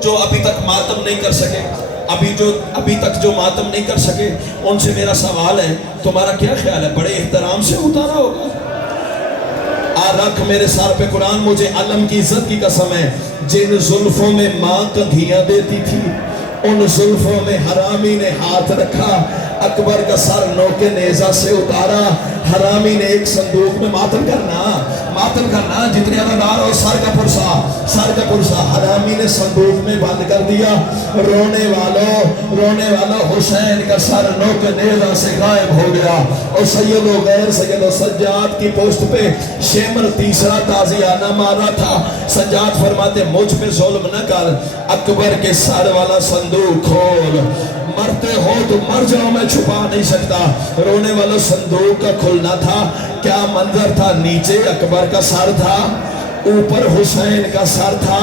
جو ابھی تک ماتم نہیں کر سکے، ابھی تک جو ماتم نہیں کر سکے، ان سے میرا سوال ہے، تمہارا کیا خیال ہے؟ بڑے احترام سے اتارا ہوگا؟ رکھ میرے سر پہ قرآن، مجھے علم کی عزت کی قسم ہے، جن زلفوں میں ماں کنگھیاں دیتی تھی، ان زلفوں میں حرامی نے ہاتھ رکھا، اکبر کا سر نوکے نیزہ سے اتارا۔ حرامی نے ایک صندوق میں ماتم کرنا جتنے عددار ہو، سر کا پرسا حرامی نے صندوق میں بند کر دیا۔ رونے والوں حسین کا سر نوکے نیزہ سے غائب ہو گیا، اور سید و غیر سید و سجاد کی پوسٹ پہ شمر تیسرا تازیانہ مارا تھا۔ سجاد فرماتے مجھ پہ ظلم نہ کر، اکبر کے سر والا صندوق کھول، مرتے ہو تو مر جاؤ، میں چھپا نہیں سکتا۔ رونے والوں صندوق کا کھلنا تھا، کیا منظر تھا؟ نیچے اکبر کا سر تھا، اوپر حسین کا سر تھا،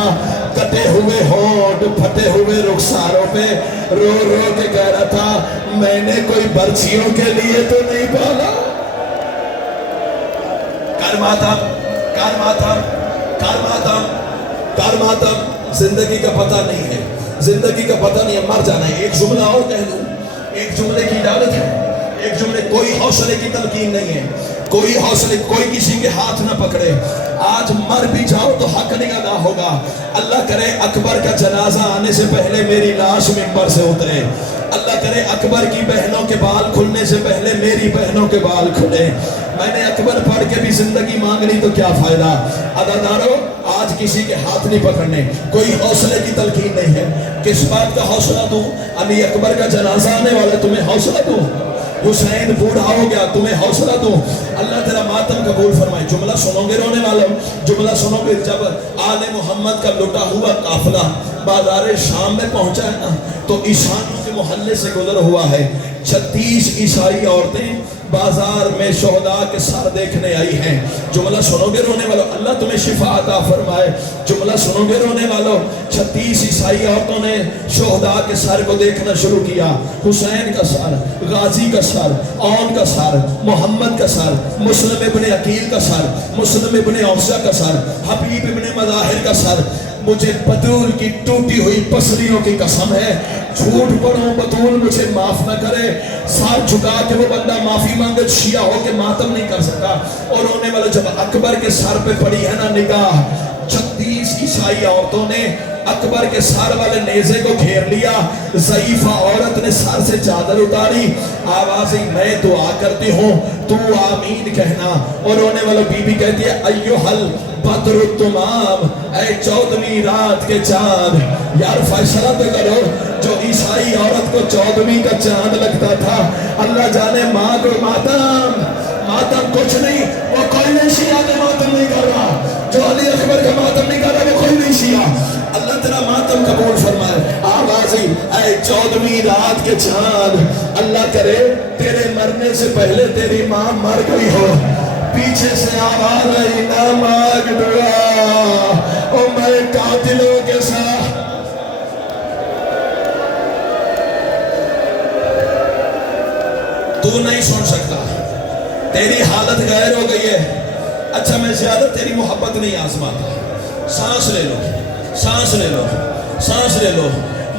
کٹے ہوئے ہونٹ، پھٹے ہوئے رخساروں پہ رو کے کہہ رہا تھا، میں نے کوئی برچیوں کے لیے تو نہیں پالا۔ کر ماتم زندگی کا پتہ نہیں ہے، مر جانا ہے۔ ایک جملہ اور کہہ دوں، ایک جملے کی اجازت ہے، ایک جملے، کوئی حوصلے کی تلقین نہیں ہے، کوئی کسی کے ہاتھ نہ پکڑے۔ آج مر بھی جاؤ تو حق نہیں ادا ہوگا۔ اللہ کرے اکبر کا جنازہ آنے سے پہلے میری لاش منبر سے اترے، اللہ کرے اکبر کی بہنوں کے بال کھلنے سے پہلے میری بہنوں کے بال کھلے۔ میں نے اکبر پڑھ کے بھی زندگی مانگنی تو کیا فائدہ؟ عزادارو، آج کسی کے ہاتھ نہیں پکڑنے، کوئی حوصلے کی تلقین نہیں ہے۔ کس بات کا حوصلہ دوں؟ ابھی اکبر کا جنازہ آنے والا، تمہیں حوصلہ دوں؟ حسین بوڑھا ہو گیا، تمہیں حوصلہ دوں؟ اللہ تیرا ماتم قبول فرمائے۔ جملہ سنو گے رونے والوں، جملہ سنو گے، جب آل محمد کا لٹا ہوا قافلہ بازار شام میں پہنچا ہے نا، تو عیسائیوں کے محلے سے گزر ہوا ہے۔ 36 عیسائی عورتیں بازار میں شہداء کے سر دیکھنے آئی ہیں۔ جملہ سنو گے رونے والوں، اللہ تمہیں شفا عطا فرمائے۔ جملہ سنو گے رونے والوں، 36 عیسائی عورتوں نے شہداء کے سر کو دیکھنا شروع کیا۔ حسین کا سر، غازی کا سر، اون کا سر، محمد کا سر، مسلم ابن عقیل کا سر، مسلم ابن اوسع کا سر، حبیب ابن مظاہر کا سر۔ مجھے بطول کی ٹوٹی ہوئی پسلیوں کی قسم ہے، جھوٹ پڑھوں بطول مجھے معاف نہ کرے، سر جھکا کے وہ بندہ معافی مانگے، شیعہ ہو کے ماتم نہیں کر سکتا۔ اور رونے والے جب اکبر کے سر پہ پڑی ہے نا نگاہ، 36 عیسائی عورتوں نے اکبر کے سر والے نیزے کو گھیر لیا۔ ضعیفہ عورت نے سر سے چادر اتاری، آوازیں میں دعا کرتی ہوں تو آمین کہنا۔ اور رونے والا بی بی کہتی ہے ایوہل بدر التمام، اے 14ویں رات کے چاند، یار فیصلہ تو کرو۔ جو عیسائی عورت کو 14ویں کا چاند لگتا تھا، اللہ جانے ماں کو ماتم کچھ نہیں، وہ کوئی نہیں شیعہ نے ماتم نہیں کر رہا، جو علی اکبر کا ماتم نہیں کر رہا وہ کوئی نہیں شیعہ۔ اللہ تیرا ماتم قبول فرمائے۔ آوازی اے 14ویں رات کے چاند، اللہ کرے تیرے مرنے سے پہلے تیری ماں مر گئی ہو۔ پیچھے سے آواز آئی نہ مانگ دعا، او میں قاتلوں کے ساتھ۔ تو نہیں سن سکتا، تیری حالت غیر ہو گئی ہے۔ اچھا میں زیادہ تیری محبت نہیں آزماتا، سانس لے لو، سانس لے لو، سانس لے لو۔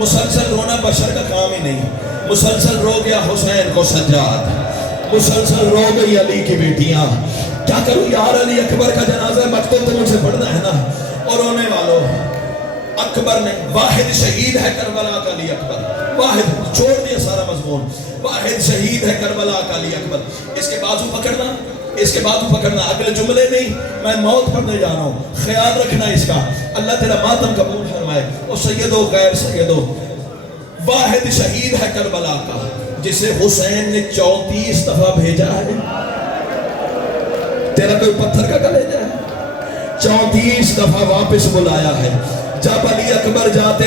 مسلسل رونا بشر کا کام ہی نہیں۔ مسلسل رو گیا حسین کو سجاد، مسلسل رو گئی علی کی بیٹیاں۔ کیا کروں یار، علی اکبر کا جنازہ مقتل تو مجھے پڑھنا ہے نا۔ اور رونے والوں، اکبر نے، واحد شہید ہے کربلا کا علی اکبر، واحد، چھوڑ دیا سارا مضمون، واحد شہید ہے کربلا کا علی اکبر۔ اس کے بازو پکڑنا، اس کے بازو پکڑنا، اگلے جملے نہیں، میں موت پڑھنے جا رہا ہوں، خیال رکھنا اس کا۔ اللہ تیرا ماتم قبول فرمائے۔ اور سیدو غیر سیدو، واحد شہید ہے کربلا کا، جسے حسین نے 34 دفعہ بھیجا ہے۔ تیرا کوئی پتھر کا کلیجہ ہے؟ 34 دفعہ واپس بلایا ہے۔ جب علی اکبر جاتے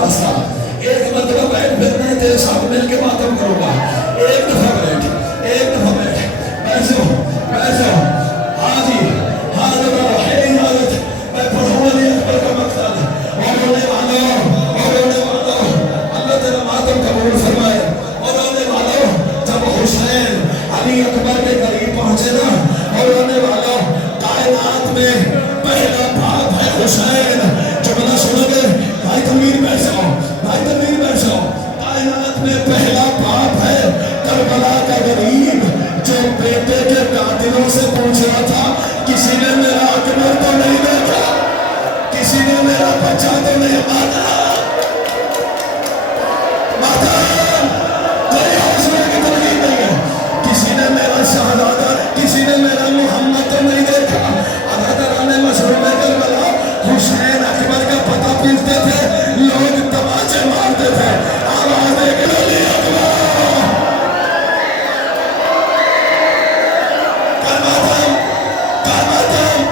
واسطہ ایک مرتبہ بیٹھ، پھر میں تیرے ساتھ مل کے ماتم کروں گا. ایک دفعہ بیٹھ، ایک دفعہ بیٹھ، بیٹھ جاؤ، بیٹھ جاؤ. ہاں جی، ہاں جناب، ہے عبادت. میں پڑھوں علی اکبر کا مقصد اور رونے والوں، اور رونے والوں، اللہ تیرا ماتم قبول فرمائے. اور رونے والوں، جب حسین علی اکبر کے قریب پہنچے نا، اور رونے والوں، کائنات میں پہلا باپ ہے حسین. جملہ سنو گے بھائی؟ تنویر بیٹھ جاؤ، بھائی تنویر بیٹھ جاؤ. کائنات میں پہلا باپ ہے کربلا کا غریب، جو بیٹے کے قاتلوں سے پوچھ رہا تھا کسی نے میرا اکبر تو نہیں دیکھا، کسی نے میرا بچہ تو نہیں مانا. کوئی حوصلے کی ترغیب نہیں ہے. کسی نے میرا شہزادہ، کسی نے میرا محمد تو نہیں دیکھا. اداکاران مشہور کربلا حسین اکبر کا پتہ پوچھتے تھے، لوگ تماچے مارتے تھے. آواز دے کے علی اکبر کرماتم، کرماتم.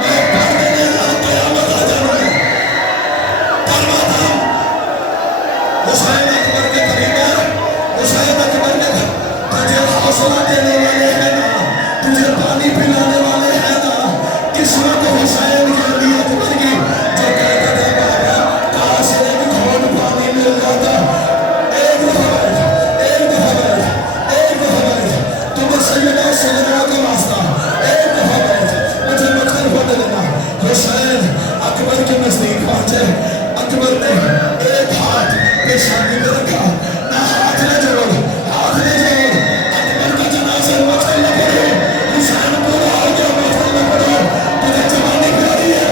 میں پڑھ دینے لگا قیامت آ جانا ہے. کرماتم حسین اکبر کے قریب ہے. حسین اکبر کے گھر تجھے حوصلہ دینے والے ہیں نا، تجھے پانی پلانے والے ہیں نا. قسمت حسین کے علی اکبر کی جو کہتا تھا بابا کاش ایک گھونٹ پانی مل جاتا. ایک دفعہ بیٹھ، ایک دفعہ بیٹھ، ایک دفعہ بیٹھ. تمہیں سیدہ سجدہ کا واسطہ ایک دفعہ بیٹھ، مجھے مقصد ہونے دینا. حسین اکبر کے نزدیک پہنچے. اکبر نے ایک ہاتھ پیشانی میں رکھا. نہ ہاتھ نہ جوڑ، ہاتھ نہ جوڑ. اکبر کا جنازہ مقتل نہ پڑھو. حسین پورا ہو گیا، مقتل نہ پڑھو. تجھے جوانی پیاری ہے.